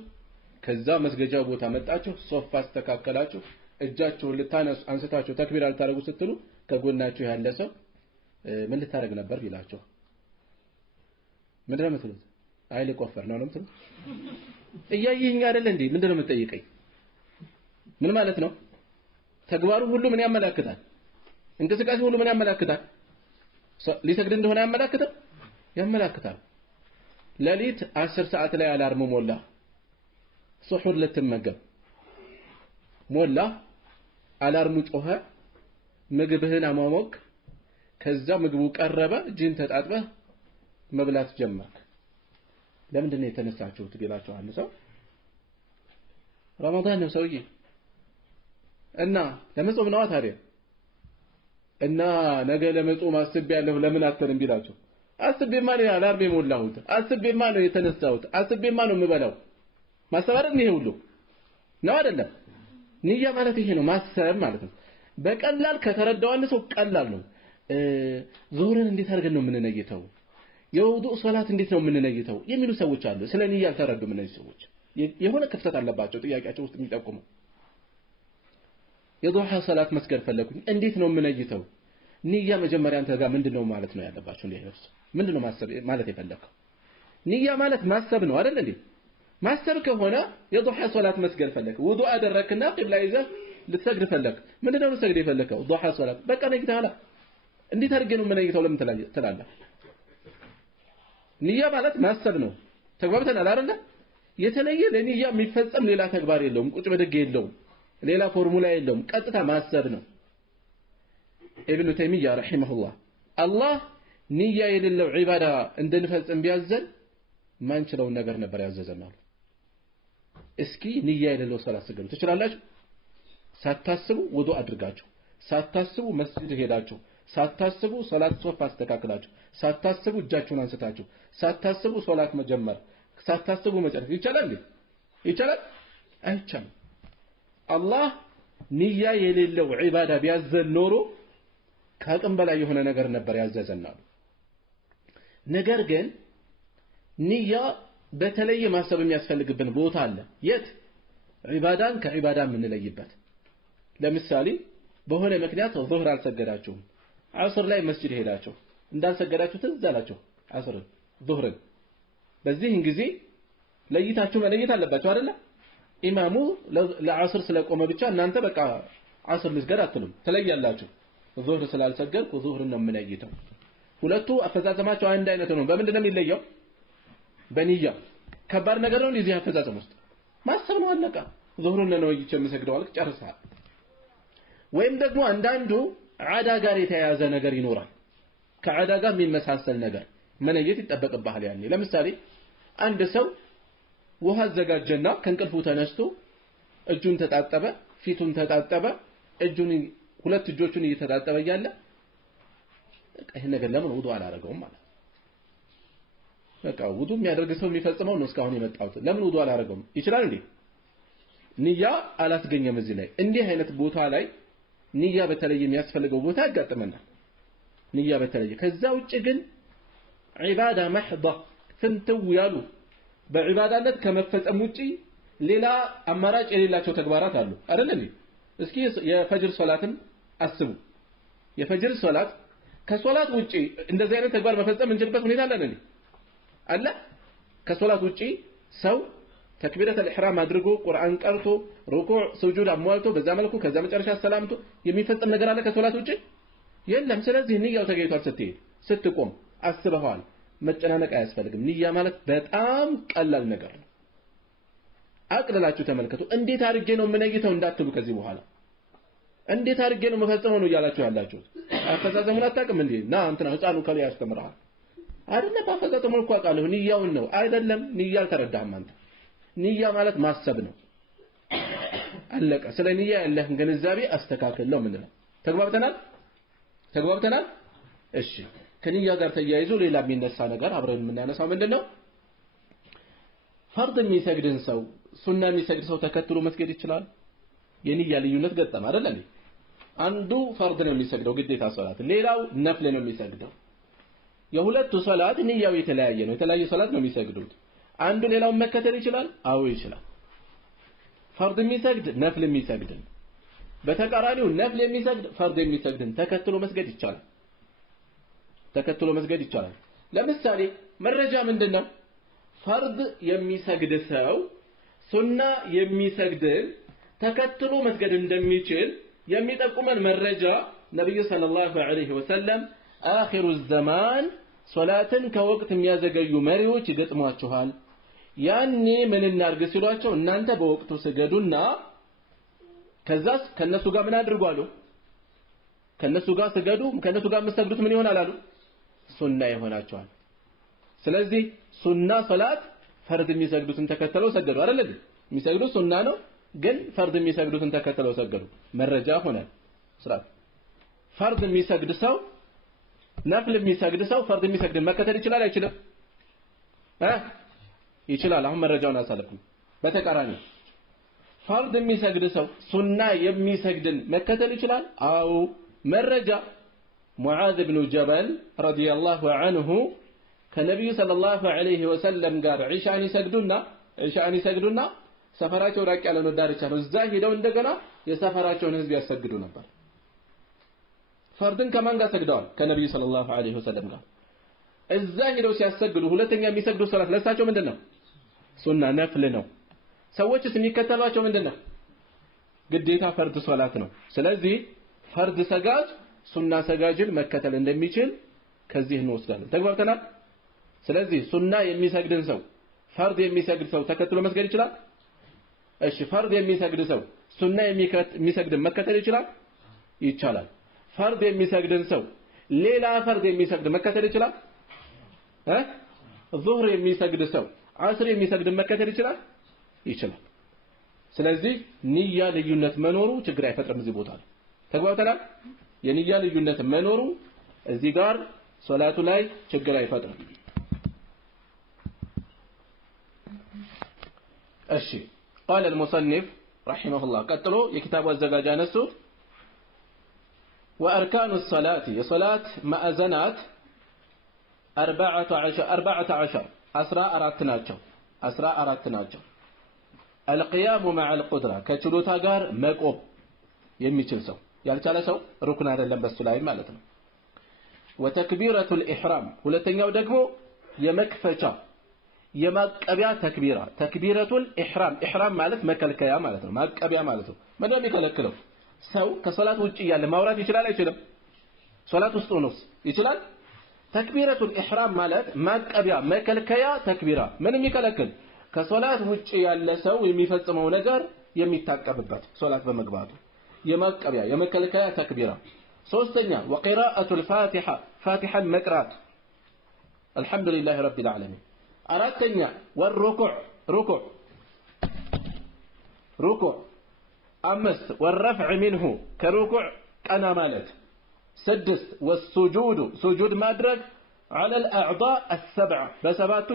ከዛ መስገጃ ቦታ መጣችሁ ሶፋ አስተካከላችሁ እጃችሁን ልታነሱ አንስታችሁ ተክቢር አልታረጉ ስትሉ ከጎናችሁ ያለ ሰው ምን ልታረግ ነበር ይላችሁ ምንድነው የምትሉት አይል ቆፈር ነው የምትሉት እያየኝ አይደል እንዴ ምንድነው የምትጠይቀኝ ምን ማለት ነው ተግባሩ ሁሉ ምን ያመላክታል እንቅስቃሴ ሁሉ ምን ያመላክታል ሊሰግድ እንደሆነ ያመላክታል ለሊት 10 ሰዓት ላይ አላርም ሞላ ሱሑር ልትመገብ ሞላ አላርሙ ጮኸ ምግብህን አሟሟቅ ከዛ ምግቡ ቀረበ እጅን ተጣጥበህ መብላት ጀመርክ ለምንድን ነው የተነሳችሁት ቢላችሁ አንድ ሰው ረመዳን ነው ሰውዬ እና ለመጾም ነው ታዲያ እና ነገ ለመጾም አስቤያለሁ ለምን አትልም ቢላችሁ አስቤማ ነው አላርም ሞላሁት አስቤማ ነው የተነሳሁት አስቤማ ነው የምበላው ማሰባረን ነው ሁሉ ነው አይደለም ንያ ማለት ይሄ ነው ማሰብ ማለት ነው በቀላል ከተረዳው አንድ ሰው ቀላል ነው ዙሁርን እንዴት አድርገን ነው የምንነይተው የውዱእ ሶላት እንዴት ነው የምንነይተው የሚሉ ሰዎች አሉ ስለ ንያ አልተረዱም እነዚህ ሰዎች የሆነ ክፍተት አለባቸው ጥያቄያቸው ውስጥ የሚጠቁሙ የዱሃ ሶላት መስገድ ፈለኩኝ እንዴት ነው የምንነይተው ንያ መጀመሪያ አንተ ጋር ምንድነው ማለት ነው ያለባችሁ እንዴ ነው ምንድነው ማሰብ ማለት የፈለከው ንያ ማለት ማሰብ ነው አይደል እንዴ ማሰብ ከሆነ የዱሃ ሶላት መስገድ ፈለክ ውዱእ አደረክና ቂብላ ይዘህ ልትሰግድ ፈለክ ምንድነው ልትሰግድ የፈለከው ዱሃ ሶላት በቃ ነይተሃል እንዴት አድርገህ ነው የምነይተው ለምን ትላለህ ንያ ማለት ማሰብ ነው ተግባብተናል አይደል የተለየ ለንያ የሚፈጸም ሌላ ተግባር የለውም ቁጭ በደግ የለውም ሌላ ፎርሙላ የለውም ቀጥታ ማሰብ ነው ኢብኑ ተይሚያ ረሂመሁላህ አላህ ንያ የሌለው ዒባዳ እንድንፈጽም ቢያዘን ማንችለው ነገር ነበር ያዘዘናል እስኪ ንያ የሌለው ሰላት ስገዱ ትችላላችሁ ሳታስቡ ውዱእ አድርጋችሁ ሳታስቡ መስጂድ ሄዳችሁ ሳታስቡ ሶላት ሶፍ አስተካክላችሁ ሳታስቡ እጃችሁን አንስታችሁ ሳታስቡ ሶላት መጀመር ሳታስቡ መጨረስ ይቻላል እንዴ? ይቻላል? አይቻልም። አላህ ንያ የሌለው ዒባዳ ቢያዘን ኖሮ ከአቅም በላይ የሆነ ነገር ነበር ያዘዘናል። ነገር ግን ንያ በተለየ ማሰብ የሚያስፈልግብን ቦታ አለ። የት? ዒባዳን ከዒባዳ የምንለይበት። ለምሳሌ በሆነ ምክንያት ዙህር አልሰገዳችሁም፣ ዐስር ላይ መስጂድ ሄዳችሁ እንዳልሰገዳችሁ ትዝ አላችሁ ዐስርን ዙህርን። በዚህን ጊዜ ለይታችሁ መለየት አለባችሁ አይደለ? ኢማሙ ለዐስር ስለቆመ ብቻ እናንተ በቃ ዐስር ልስገድ አትሉም፣ ትለያላችሁ። ዙህር ስላልሰገድኩ ዙህርን ነው የምለይተው። ሁለቱ አፈጻጸማቸው አንድ አይነት ነው። በምንድን ነው የሚለየው? በንያ። ከባድ ነገር ነው እንደዚህ አፈጻጸም ውስጥ ማሰብ ነው። አለቃ ዙህሩን ነው የምሰግደው አልክ ጨርሰሃል። ወይም ደግሞ አንዳንዱ ዓዳ ጋር የተያያዘ ነገር ይኖራል። ከዓዳ ጋር የሚመሳሰል ነገር መለየት ይጠበቅብሃል። ያኔ ለምሳሌ አንድ ሰው ውሃ አዘጋጀና ከእንቅልፉ ተነስቶ እጁን ተጣጠበ፣ ፊቱን ተጣጠበ፣ ሁለት እጆቹን እየተጣጠበ እያለ ይሄ ነገር ለምን ውዱእ አላደረገውም ማለት በቃ ውዱእ የሚያደርግ ሰው የሚፈጽመው ነው እስካሁን የመጣሁት ለምን ውዱእ አላደረገውም ይችላል እንዴ? ንያ አላስገኘም እዚህ ላይ። እንዲህ አይነት ቦታ ላይ ንያ በተለይ የሚያስፈልገው ቦታ ያጋጥመናል። ንያ በተለይ ከዛ ውጭ ግን ዒባዳ መሕዳ ፍንትው ያሉ በዒባዳነት ከመፈጸም ውጪ ሌላ አማራጭ የሌላቸው ተግባራት አሉ አይደል እንዴ? እስኪ የፈጅር ሶላትን አስቡ። የፈጅር ሶላት ከሶላት ውጪ እንደዚህ አይነት ተግባር መፈጸም እንችልበት ሁኔታ አለ እንዴ? አለ። ከሶላት ውጪ ሰው ተክቢረተል ኢሕራም አድርጎ ቁርአን ቀርቶ ሩኩዕ ስጁድ አሟልቶ በዛ መልኩ ከዛ መጨረሻ ሰላምቶ የሚፈጸም ነገር አለ ከሶላት ውጪ? የለም። ስለዚህ ንያው ተገይቷል። ስትሄድ ስትቆም አስበዋል። መጨናነቅ አያስፈልግም። ንያ ማለት በጣም ቀላል ነገር ነው። አቅልላችሁ ተመልከቱ። እንዴት አድርጌ ነው የምነይተው እንዳትሉ ከዚህ በኋላ እንዴት አድርጌ ነው መፈጸመው ነው እያላችሁ ያላችሁት። አፈጻጸሙን አታውቅም እንዴ? ና እንትና ህፃኑ ከላይ ያስተምራል አይደለም። አፈጻጸሙን እኮ አውቃለሁ ንያውን ነው አይደለም። ንያ አልተረዳህም አንተ። ንያ ማለት ማሰብ ነው። አለቀ። ስለ ንያ ያለህን ግንዛቤ አስተካክል ነው የምንለው። ተግባብተናል? እሺ። ከንያ ጋር ተያይዞ ሌላ የሚነሳ ነገር አብረን የምናነሳው ምንድነው? ፈርድ የሚሰግድን ሰው ሱና የሚሰግድ ሰው ተከትሎ መስገድ ይችላል? የንያ ልዩነት ገጠመ አይደል እንዴ? አንዱ ፈርድ ነው የሚሰግደው ግዴታ ሶላት፣ ሌላው ነፍል ነው የሚሰግደው። የሁለቱ ሶላት ንያው የተለያየ ነው። የተለያየ ሶላት ነው የሚሰግዱት። አንዱ ሌላውን መከተል ይችላል? አዎ ይችላል። ፈርድ የሚሰግድ ነፍል የሚሰግድን፣ በተቃራኒው ነፍል የሚሰግድ ፈርድ የሚሰግድን ተከትሎ መስገድ ይቻላል። ለምሳሌ መረጃ ምንድነው? ፈርድ የሚሰግድ ሰው ሱና የሚሰግድን ተከትሎ መስገድ እንደሚችል የሚጠቁመን መረጃ ነብዩ ሰለላሁ ዐለይሂ ወሰለም አኺሩ ዘማን ሶላትን ከወቅት የሚያዘገዩ መሪዎች ይገጥሟቸዋል። ያኔ ምን እናርግ ሲሏቸው እናንተ በወቅቱ ስገዱና ከዛስ ከነሱ ጋር ምን አድርጉ አሉ? ከነሱ ጋር ስገዱ። ከነሱ ጋር የምትሰግዱት ምን ይሆናል አሉ? ሱና ይሆናቸዋል። ስለዚህ ሱና ሶላት ፈርድ የሚሰግዱትን ተከትለው ሰገዱ አይደል እንዴ? የሚሰግዱት ሱና ነው፣ ግን ፈርድ የሚሰግዱትን ተከትለው ሰገዱ። መረጃ ሆነ ስራት። ፈርድ የሚሰግድ ሰው ነፍል የሚሰግድ ሰው ፈርድ የሚሰግድን መከተል ይችላል አይችልም? ይችላል። አሁን መረጃውን አሳለፍኩ። በተቃራኒ ፈርድ የሚሰግድ ሰው ሱና የሚሰግድን መከተል ይችላል? አዎ። መረጃ ሙዓዝ ብኑ ጀበል ረዲየላሁ ዐንሁ ከነብዩ ሰለላሁ ዐለይሂ ወሰለም ጋር ዒሻን ይሰግዱና ሰፈራቸው ራቅ ያለ ነው፣ ዳርቻ ነው። እዛ ሄደው እንደገና የሰፈራቸውን ህዝብ ያሰግዱ ነበር። ፈርድን ከማን ጋር ሰግደዋል? ከነብዩ ሰለላሁ ዐለይሂ ወሰለም ጋር። እዛ ሄደው ሲያሰግዱ ሁለተኛ የሚሰግዱ ሶላት ለሳቸው ምንድነው? ሱና ነፍል ነው። ሰዎችስ የሚከተሏቸው ምንድነው? ግዴታ ፈርድ ሶላት ነው። ስለዚህ ፈርድ ሰጋጅ ሱና ሰጋጅን መከተል እንደሚችል ከዚህ እንወስዳለን። ተግባብተናል? ስለዚህ ሱና የሚሰግድን ሰው ፈርድ የሚሰግድ ሰው ተከትሎ መስገድ ይችላል? እሺ። ፈርድ የሚሰግድ ሰው ሱና የሚሰግድን መከተል ይችላል? ይቻላል። ፈርድ የሚሰግድን ሰው ሌላ ፈርድ የሚሰግድ መከተል ይችላል? ዙህር የሚሰግድ ሰው ዐስር የሚሰግድን መከተል ይችላል? ይችላል። ስለዚህ ንያ ልዩነት መኖሩ ችግር አይፈጥርም እዚህ ቦታ ላይ ተግባብተናል የንያ ልዩነት መኖሩ እዚህ ጋር ሶላቱ ላይ ችግር አይፈጥርም እሺ قال المصنف رحمه الله ቀጥሎ የኪታቡ አዘጋጅ አነሱት وأركان الصلاة የሶላት ማዕዘናት 14 ናቸው القيام مع القدرة ከችሎታ ጋር መቆም የሚችል ሰው ያልቻለ ሰው ሩክን አይደለም በሱ ላይ ማለት ነው وتكبيرة الإحرام ሁለተኛው ደግሞ የመክፈቻ የማቀቢያ ተክቢራ ተክቢረቱል ኢህራም ማለት መከልከያ ማለት ነው ማቀቢያ ማለት ነው ምንድነው የሚከለክለው ሰው ከሶላት ውጪ ያለ ማውራት ይችላል አይችልም ሶላት ውስጥ ሆኖስ ይችላል ተክቢረቱል ኢህራም ማለት ማቀቢያ መከልከያ ተክቢራ ምን የሚከለክል ከሶላት ውጪ ያለ ሰው የሚፈጽመው ነገር የሚታቀብበት ሶላት በመግባቱ የማቀቢያ የመከልከያ ተክቢራ ሶስተኛ ወቂራአቱል ፋቲሃ መቅራት አልহামዱሊላሂ ረቢል ዓለሚን አራተኛ ሩኩዕ አምስት والرفع منه ከሩኩዕ ቀና ማለት ስድስት والسجود سجود ማድረግ على الاعضاء السبعه በሰባቱ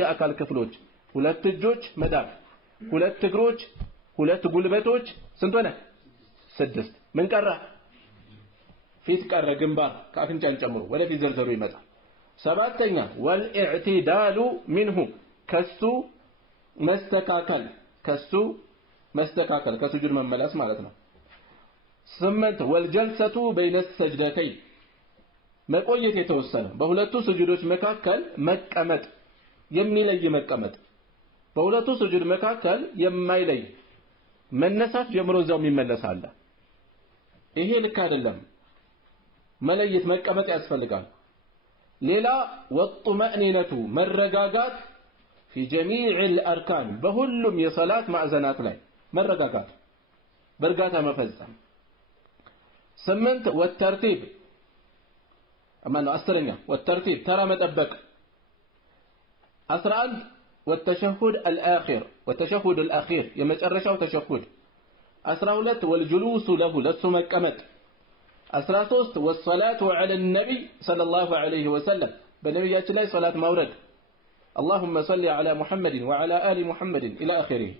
የአካል ክፍሎች ሁለት እጆች መዳፍ ሁለት እግሮች ሁለት ጉልበቶች ስንት ሆነ ስድስት ምን ቀረ ፊት ቀረ ግንባር ከአፍንጫን ጨምሮ ወደፊት ዘርዘሩ ይመጣል ሰባተኛ والإعتدال منه ከሱ መስተካከል ከሱጁድ መመለስ ማለት ነው ስምንት والجلسة بين السجدتين መቆየት የተወሰነ በሁለቱ ስጁዶች መካከል መቀመጥ የሚለይ መቀመጥ በሁለቱ ስጁድ መካከል የማይለይ መነሳት ጀምሮ እዛው የሚመለስ አለ ይሄ ልክ አይደለም መለየት መቀመጥ ያስፈልጋል ሌላ ወጥመእኒነቱ መረጋጋት في جميع الأركان በሁሉም የሶላት ማዕዘናት ላይ መረጋጋት በእርጋታ መፈጸም ስምንት والترتيب أمانه أسرني والترتيب ترى متبك 11 والتشهد الأخير يمجرشوا تشهد 12 والجلوس له لسو مكمت 13 والصلاة على النبي صلى الله عليه وسلم بنبيات الله صلاة مورد اللهم صل على محمد وعلى آل محمد إلى آخره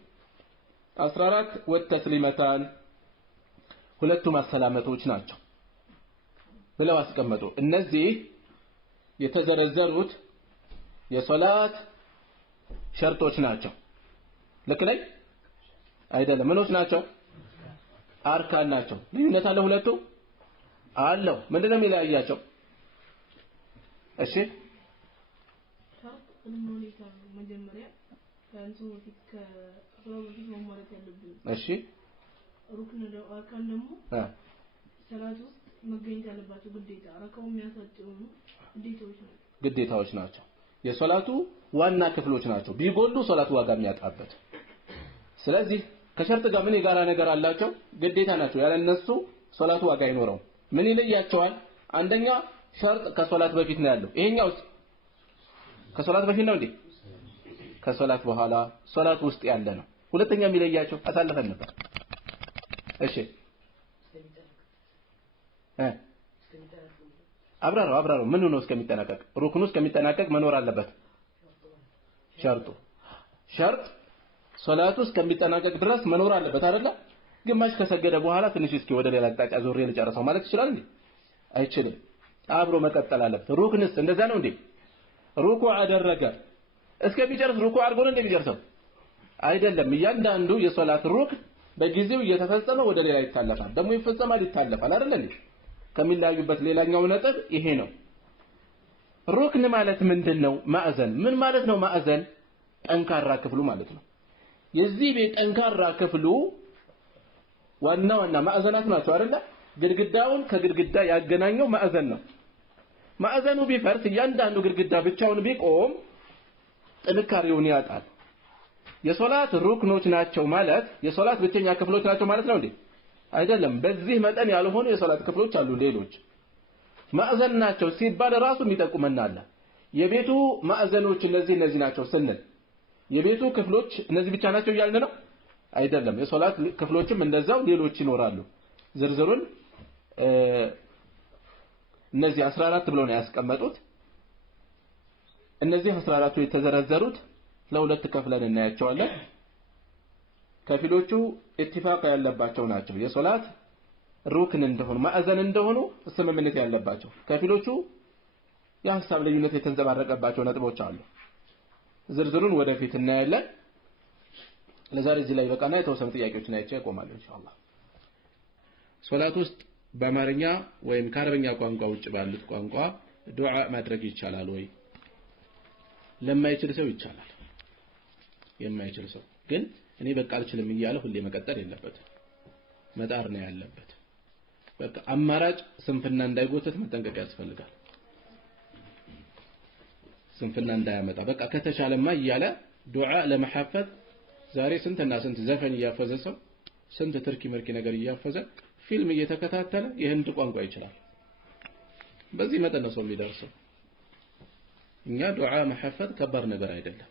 14 والتسليمتان ሁለቱም አሰላመቶች ናቸው ብለው አስቀመጡ እነዚህ የተዘረዘሩት የሶላት ሸርጦች ናቸው ልክ ላይ አይደለም ምኖች ናቸው አርካን ናቸው ልዩነት አለ ሁለቱ አለው ምንድነው የሚለያያቸው እሺ ሸርጥ እንሞሊታ መጀመሪያ ከአንሱ ወፊት ከሶላት መሟላት ያለብን እሺ ሩክን ነው አርካን ደግሞ ሰላት ውስጥ መገኘት ያለባቸው ግዴታ ረካው የሚያሳጥሩ ግዴታዎች ናቸው የሶላቱ ዋና ክፍሎች ናቸው ቢጎሉ ሶላቱ ዋጋ የሚያጣበት ስለዚህ ከሸርጥ ጋር ምን የጋራ ነገር አላቸው ግዴታ ናቸው ያለ እነሱ ሶላቱ ዋጋ አይኖረው ምን ይለያቸዋል አንደኛ ሸርጥ ከሶላት በፊት ነው ያለው ይሄኛውስ ከሶላት በፊት ነው እንዴ ከሶላት በኋላ ሶላት ውስጥ ያለ ነው ሁለተኛ የሚለያቸው አሳልፈን ነበር እሺ አብራራው ምን ነው እስከሚጠናቀቅ ሩክኑ እስከሚጠናቀቅ መኖር አለበት ሸርጥ ሶላቱ እስከሚጠናቀቅ ድረስ መኖር አለበት አይደለ ግማሽ ከሰገደ በኋላ ትንሽ እስኪ ወደ ሌላ አቅጣጫ ዞሬ ልጨርሰው ማለት ይችላል እንዴ አይችልም አብሮ መቀጠል አለበት ሩክንስ እንደዛ ነው እንዴ ሩኩዕ አደረገ እስከሚጨርስ ሩኩዕ አድርጎ ነው እንደሚጨርሰው አይደለም እያንዳንዱ የሶላት ሩክ በጊዜው እየተፈጸመ ወደ ሌላ ይታለፋል ደግሞ ይፈጸማል ይታለፋል አይደል እንዴ ከሚላዩበት ሌላኛው ነጥብ ይሄ ነው ሩክን ማለት ምንድነው ማዕዘን ምን ማለት ነው ማዕዘን ጠንካራ ክፍሉ ማለት ነው የዚህ ቤት ጠንካራ ክፍሉ ዋና ማዕዘናት ናቸው አይደል ግድግዳውን ከግድግዳ ያገናኘው ማዕዘን ነው ማዕዘኑ ቢፈርስ እያንዳንዱ ግድግዳ ብቻውን ቢቆም ጥንካሬውን ያጣል የሶላት ሩክኖች ናቸው ማለት የሶላት ብቸኛ ክፍሎች ናቸው ማለት ነው እንዴ አይደለም በዚህ መጠን ያልሆኑ የሶላት ክፍሎች አሉ ሌሎች ማዕዘን ናቸው ሲባል ራሱ የሚጠቁመናል የቤቱ ማዕዘኖች እነዚህ ናቸው ስንል የቤቱ ክፍሎች እነዚህ ብቻ ናቸው እያልን ነው አይደለም። የሶላት ክፍሎችም እንደዛው ሌሎች ይኖራሉ። ዝርዝሩን እነዚህ 14 ብለው ነው ያስቀመጡት። እነዚህ 14ቱ የተዘረዘሩት ለሁለት ከፍለን እናያቸዋለን። ከፊሎቹ ኢትፋቅ ያለባቸው ናቸው። የሶላት ሩክን እንደሆኑ ማዕዘን እንደሆኑ ስምምነት ያለባቸው። ከፊሎቹ የሐሳብ ልዩነት የተንጸባረቀባቸው ነጥቦች አሉ። ዝርዝሩን ወደፊት እናያለን። ለዛሬ እዚህ ላይ በቃና የተወሰኑ ጥያቄዎችን አይቼ እቆማለሁ ኢንሻአላህ። ሶላት ውስጥ በአማርኛ ወይም ከአረበኛ ቋንቋ ውጭ ባሉት ቋንቋ ዱዓ ማድረግ ይቻላል ወይ? ለማይችል ሰው ይቻላል። የማይችል ሰው ግን እኔ በቃ አልችልም እያለ ሁሌ መቀጠል የለበትም። መጣር ነው ያለበት። በቃ አማራጭ ስንፍና እንዳይጎተት መጠንቀቅ ያስፈልጋል። ስንፍና እንዳያመጣ በቃ ከተቻለማ እያለ ዱዓ ለመሐፈዝ ዛሬ ስንትና ስንት ዘፈን እያፈዘ ሰው ስንት ትርኪ ምርኪ ነገር እያፈዘ ፊልም እየተከታተለ የህንድ ቋንቋ ይችላል። በዚህ መጠን ነው ሰው የሚደርሰው። እኛ ዱዓ መሐፈዝ ከባድ ነገር አይደለም።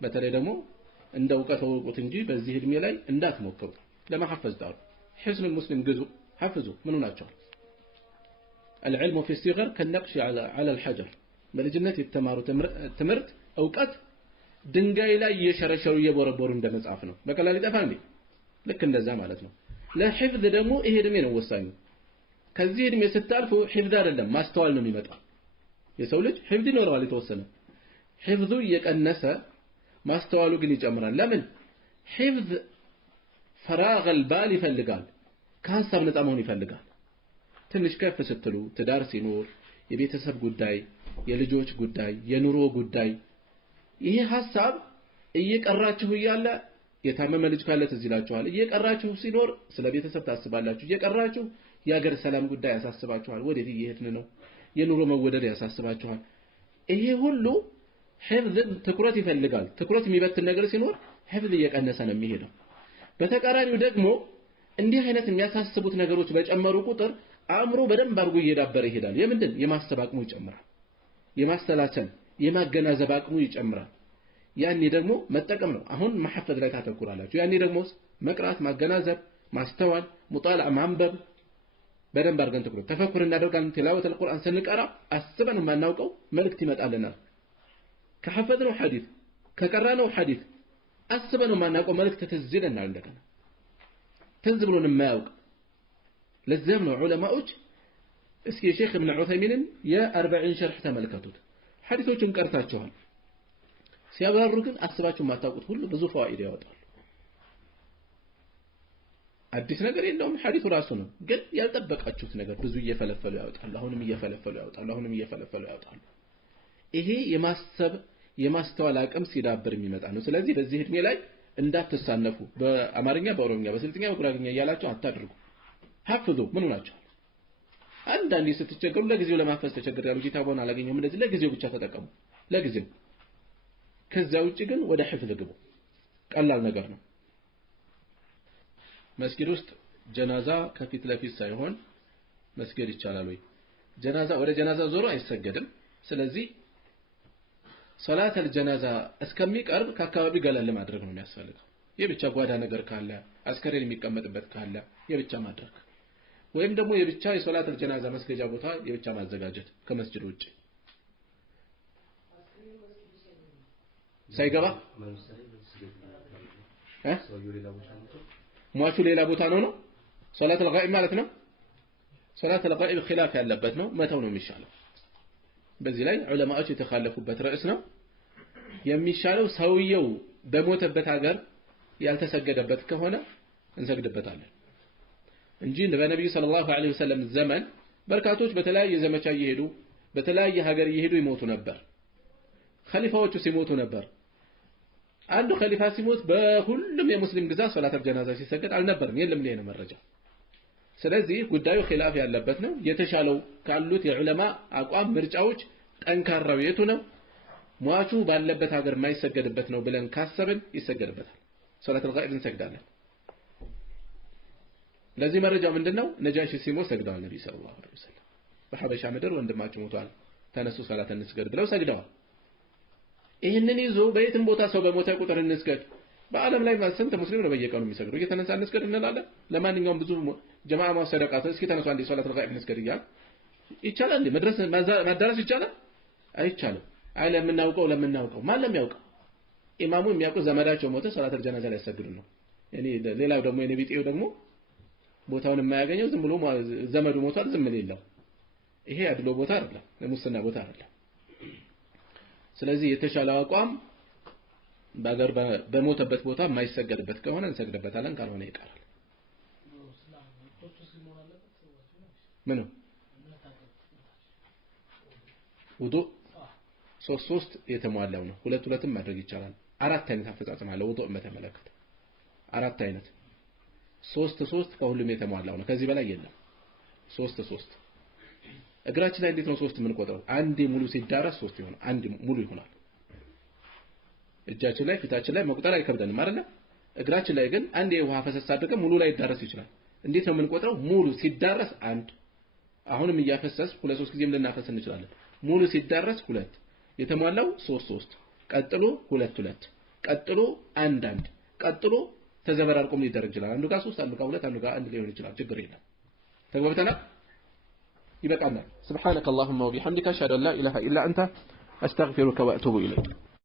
በተለይ ደግሞ እንደ እውቀት ወቁት እንጂ በዚህ እድሜ ላይ እንዳትሞክሩ። ለመሐፈዝ ጣሩ حسن المسلم ግዙ ሐፍዙ ምኑ ናቸው? العلم في الصغر كالنقش على الحجر በልጅነት የተማሩ ትምህርት እውቀት ድንጋይ ላይ እየሸረሸሩ እየቦረቦሩ እንደመጻፍ ነው። በቀላል ይጠፋል እንዴ? ልክ እንደዛ ማለት ነው። ለሂፍዝ ደግሞ ይሄ እድሜ ነው ወሳኙ። ከዚህ እድሜ ስታልፉ ሂፍዝ አይደለም ማስተዋል ነው የሚመጣው። የሰው ልጅ ሂፍዝ ይኖረዋል የተወሰነ። ሂፍዙ እየቀነሰ ማስተዋሉ ግን ይጨምራል። ለምን? ሂፍዝ ፈራግ البال ይፈልጋል። ከሐሳብ ነፃ መሆን ይፈልጋል። ትንሽ ከፍ ስትሉ ትዳር ሲኖር የቤተሰብ ጉዳይ፣ የልጆች ጉዳይ፣ የኑሮ ጉዳይ ይሄ ሐሳብ እየቀራችሁ እያለ የታመመ ልጅ ካለ ትዝ ይላችኋል። እየቀራችሁ ሲኖር ስለ ቤተሰብ ታስባላችሁ። እየቀራችሁ የሀገር ሰላም ጉዳይ ያሳስባችኋል። ወዴት እየሄድን ነው? የኑሮ መወደድ ያሳስባችኋል። ይሄ ሁሉ ሂፍዝ ትኩረት ይፈልጋል። ትኩረት የሚበትን ነገር ሲኖር ሂፍዝ እየቀነሰ ነው የሚሄደው። በተቃራኒው ደግሞ እንዲህ አይነት የሚያሳስቡት ነገሮች በጨመሩ ቁጥር አእምሮ በደንብ አድርጎ እየዳበረ ይሄዳል። የምንድን የማሰብ አቅሙ ይጨምራል። የማስተላሰል የማገናዘብ አቅሙ ይጨምራል። ያኔ ደግሞ መጠቀም ነው። አሁን መሐፈዝ ላይ ታተኩራላችሁ። ያኔ ደግሞ መቅራት፣ ማገናዘብ፣ ማስተዋል፣ ሙጣላ ማንበብ በደንብ አድርገን ትኩረት ተፈኩር እናደርጋለን። ቲላወት القرآن ስንቀራ አስበን የማናውቀው መልእክት ይመጣልናል። ከሐፈዝነው ሐዲስ ከቀራነው ሐዲስ አስበን የማናውቀው መልእክት ትዝ ይለናል። እንደገና ትዝ ብሎን የማያውቅ ለዚያም ነው ዑለማዎች እስኪ ሼክ ኢብኑ ዑሰይሚንን የ40 ሸርህ ተመልከቱት። ሐዲሶቹን ቀርታቸዋል። ሲያብራሩ ግን አስባችሁ የማታውቁት ሁሉ ብዙ ፋይዳ ያወጣሉ። አዲስ ነገር የለውም ሐዲሱ ራሱ ነው። ግን ያልጠበቃችሁት ነገር ብዙ እየፈለፈሉ ያወጣሉ። አሁንም እየፈለፈሉ ያወጣሉ። አሁንም እየፈለፈሉ ያወጣሉ። ይሄ የማሰብ የማስተዋል አቅም ሲዳብር የሚመጣ ነው። ስለዚህ በዚህ እድሜ ላይ እንዳትሳነፉ። በአማርኛ፣ በኦሮምኛ፣ በስልጥኛ፣ በጉራግኛ እያላችሁ አታድርጉ። ሐፍዙ ምኑ ናቸው? አንዳንዴ ስትቸገሩ ለጊዜው ለማፈዝ ተቸግሬያለሁ ኪታቡን አላገኘሁም እንደዚህ ለጊዜው ብቻ ተጠቀሙ። ለጊዜው ከዛ ውጪ ግን ወደ ሂፍዝ ግቡ። ቀላል ነገር ነው። መስጊድ ውስጥ ጀናዛ ከፊት ለፊት ሳይሆን መስጊድ ይቻላል ወይ? ጀናዛ ወደ ጀናዛ ዞሮ አይሰገድም። ስለዚህ ሶላት አልጀናዛ እስከሚቀርብ ከአካባቢ ገለል ማድረግ ነው የሚያስፈልገው። የብቻ ጓዳ ነገር ካለ አስከሬን የሚቀመጥበት ካለ የብቻ ማድረግ ወይም ደግሞ የብቻ የሶላት አልጀናዛ መስገጃ ቦታ የብቻ ማዘጋጀት ከመስጊድ ውጪ ሳይገባ ሟቹ ሌላ ቦታ ነው ሶላት አልጋኢብ ማለት ነው። ሶላት አልጋኢብ ኺላፍ ያለበት ነው። መተው ነው የሚሻለው። በዚህ ላይ ዑለማዎች የተካለፉበት ርዕስ ነው። የሚሻለው ሰውየው በሞተበት ሀገር ያልተሰገደበት ከሆነ እንሰግድበታለን እንጂ በነብዩ ሰለላሁ ዐለይሂ ወሰለም ዘመን በርካቶች በተለያየ ዘመቻ እየሄዱ በተለያየ ሀገር እየሄዱ ይሞቱ ነበር። ኸሊፋዎቹ ሲሞቱ ነበር። አንዱ ኸሊፋ ሲሞት በሁሉም የሙስሊም ግዛት ሶላት አልጀናዛ ሲሰገድ አልነበረም። የለም ላይ ነው መረጃ። ስለዚህ ጉዳዩ ኺላፍ ያለበት ነው። የተሻለው ካሉት የዑለማ አቋም ምርጫዎች ጠንካራው የቱ ነው? ሟቹ ባለበት ሀገር የማይሰገድበት ነው ብለን ካሰብን ይሰገድበታል። ሶላት አልጋኢብ እንሰግዳለን። ለዚህ መረጃው ምንድነው? ነጃሺ ሲሞት ሰግደዋል ነብዩ ሰለላሁ ዐለይሂ ወሰለም። በሐበሻ ምድር ወንድማቸው ሞቷል፣ ተነሱ ሶላት እንስገድ ብለው ሰግደዋል። ይህንን ይዞ በየትም ቦታ ሰው በሞተ ቁጥር እንስገድ በአለም ላይ ስንት ሙስሊም ነው በየቀኑ የሚሰግዱ እየተነሳ እንስገድ እንላለን ለማንኛውም ብዙ ጀማዓ ማሰደቃት እስኪ ተነሱ አንዴ ሶላት ረጋኢብ እንስገድ ይላል ይቻላል እንዴ መድረስ ማዳረስ ይቻላል አይቻልም አይ ለምናውቀው ማን ለሚያውቀው ኢማሙ የሚያውቀው ዘመዳቸው ሞተ ሶላት ጀናዛ ላይ ያሰግዱ ነው እኔ ሌላው ደግሞ የኔ ቢጤው ደግሞ ቦታውን የማያገኘው ዝም ብሎ ዘመዱ ሞቷል ዝም ይላል ይሄ አድሎ ቦታ አይደለም ለሙስና ቦታ አይደለም ስለዚህ የተሻለው አቋም ባገር በሞተበት ቦታ የማይሰገድበት ከሆነ እንሰግድበታለን ካልሆነ ይቀራል ምኑ ውዱእ ሶስት የተሟላው ነው ሁለትም ማድረግ ይቻላል አራት አይነት አፈጻጸም አለ ውዱእን በተመለከተ አራት አይነት ሶስት ከሁሉም የተሟላው ነው ከዚህ በላይ የለም ሶስት እግራችን ላይ እንዴት ነው ሶስት ምን ቆጥረው አንዴ ሙሉ ሲዳረስ ሶስት ይሆናል አንዴ ሙሉ ይሆናል እጃችን ላይ ፊታችን ላይ መቁጠር አይከብደንም አይደል እግራችን ላይ ግን አንዴ ውሃ ፈሰስ አድርገን ሙሉ ላይ ይዳረስ ይችላል እንዴት ነው ምን ቆጥረው ሙሉ ሲዳረስ አንድ አሁንም እያፈሰስ ሁለት ሶስት ጊዜም ልናፈስ እንችላለን ሙሉ ሲዳረስ ሁለት የተሟላው ሶስት ቀጥሎ ሁለት ቀጥሎ አንድ ቀጥሎ ተዘበራርቆም ሊደረግ ይችላል አንዱ ጋር 3 አንዱ ጋር 2 አንዱ ጋር 1 ሊሆን ይችላል ችግር የለም ተግባብተናል ይበቃናል سبحانك اللهم وبحمدك اشهد ان لا اله الا انت استغفرك واتوب اليك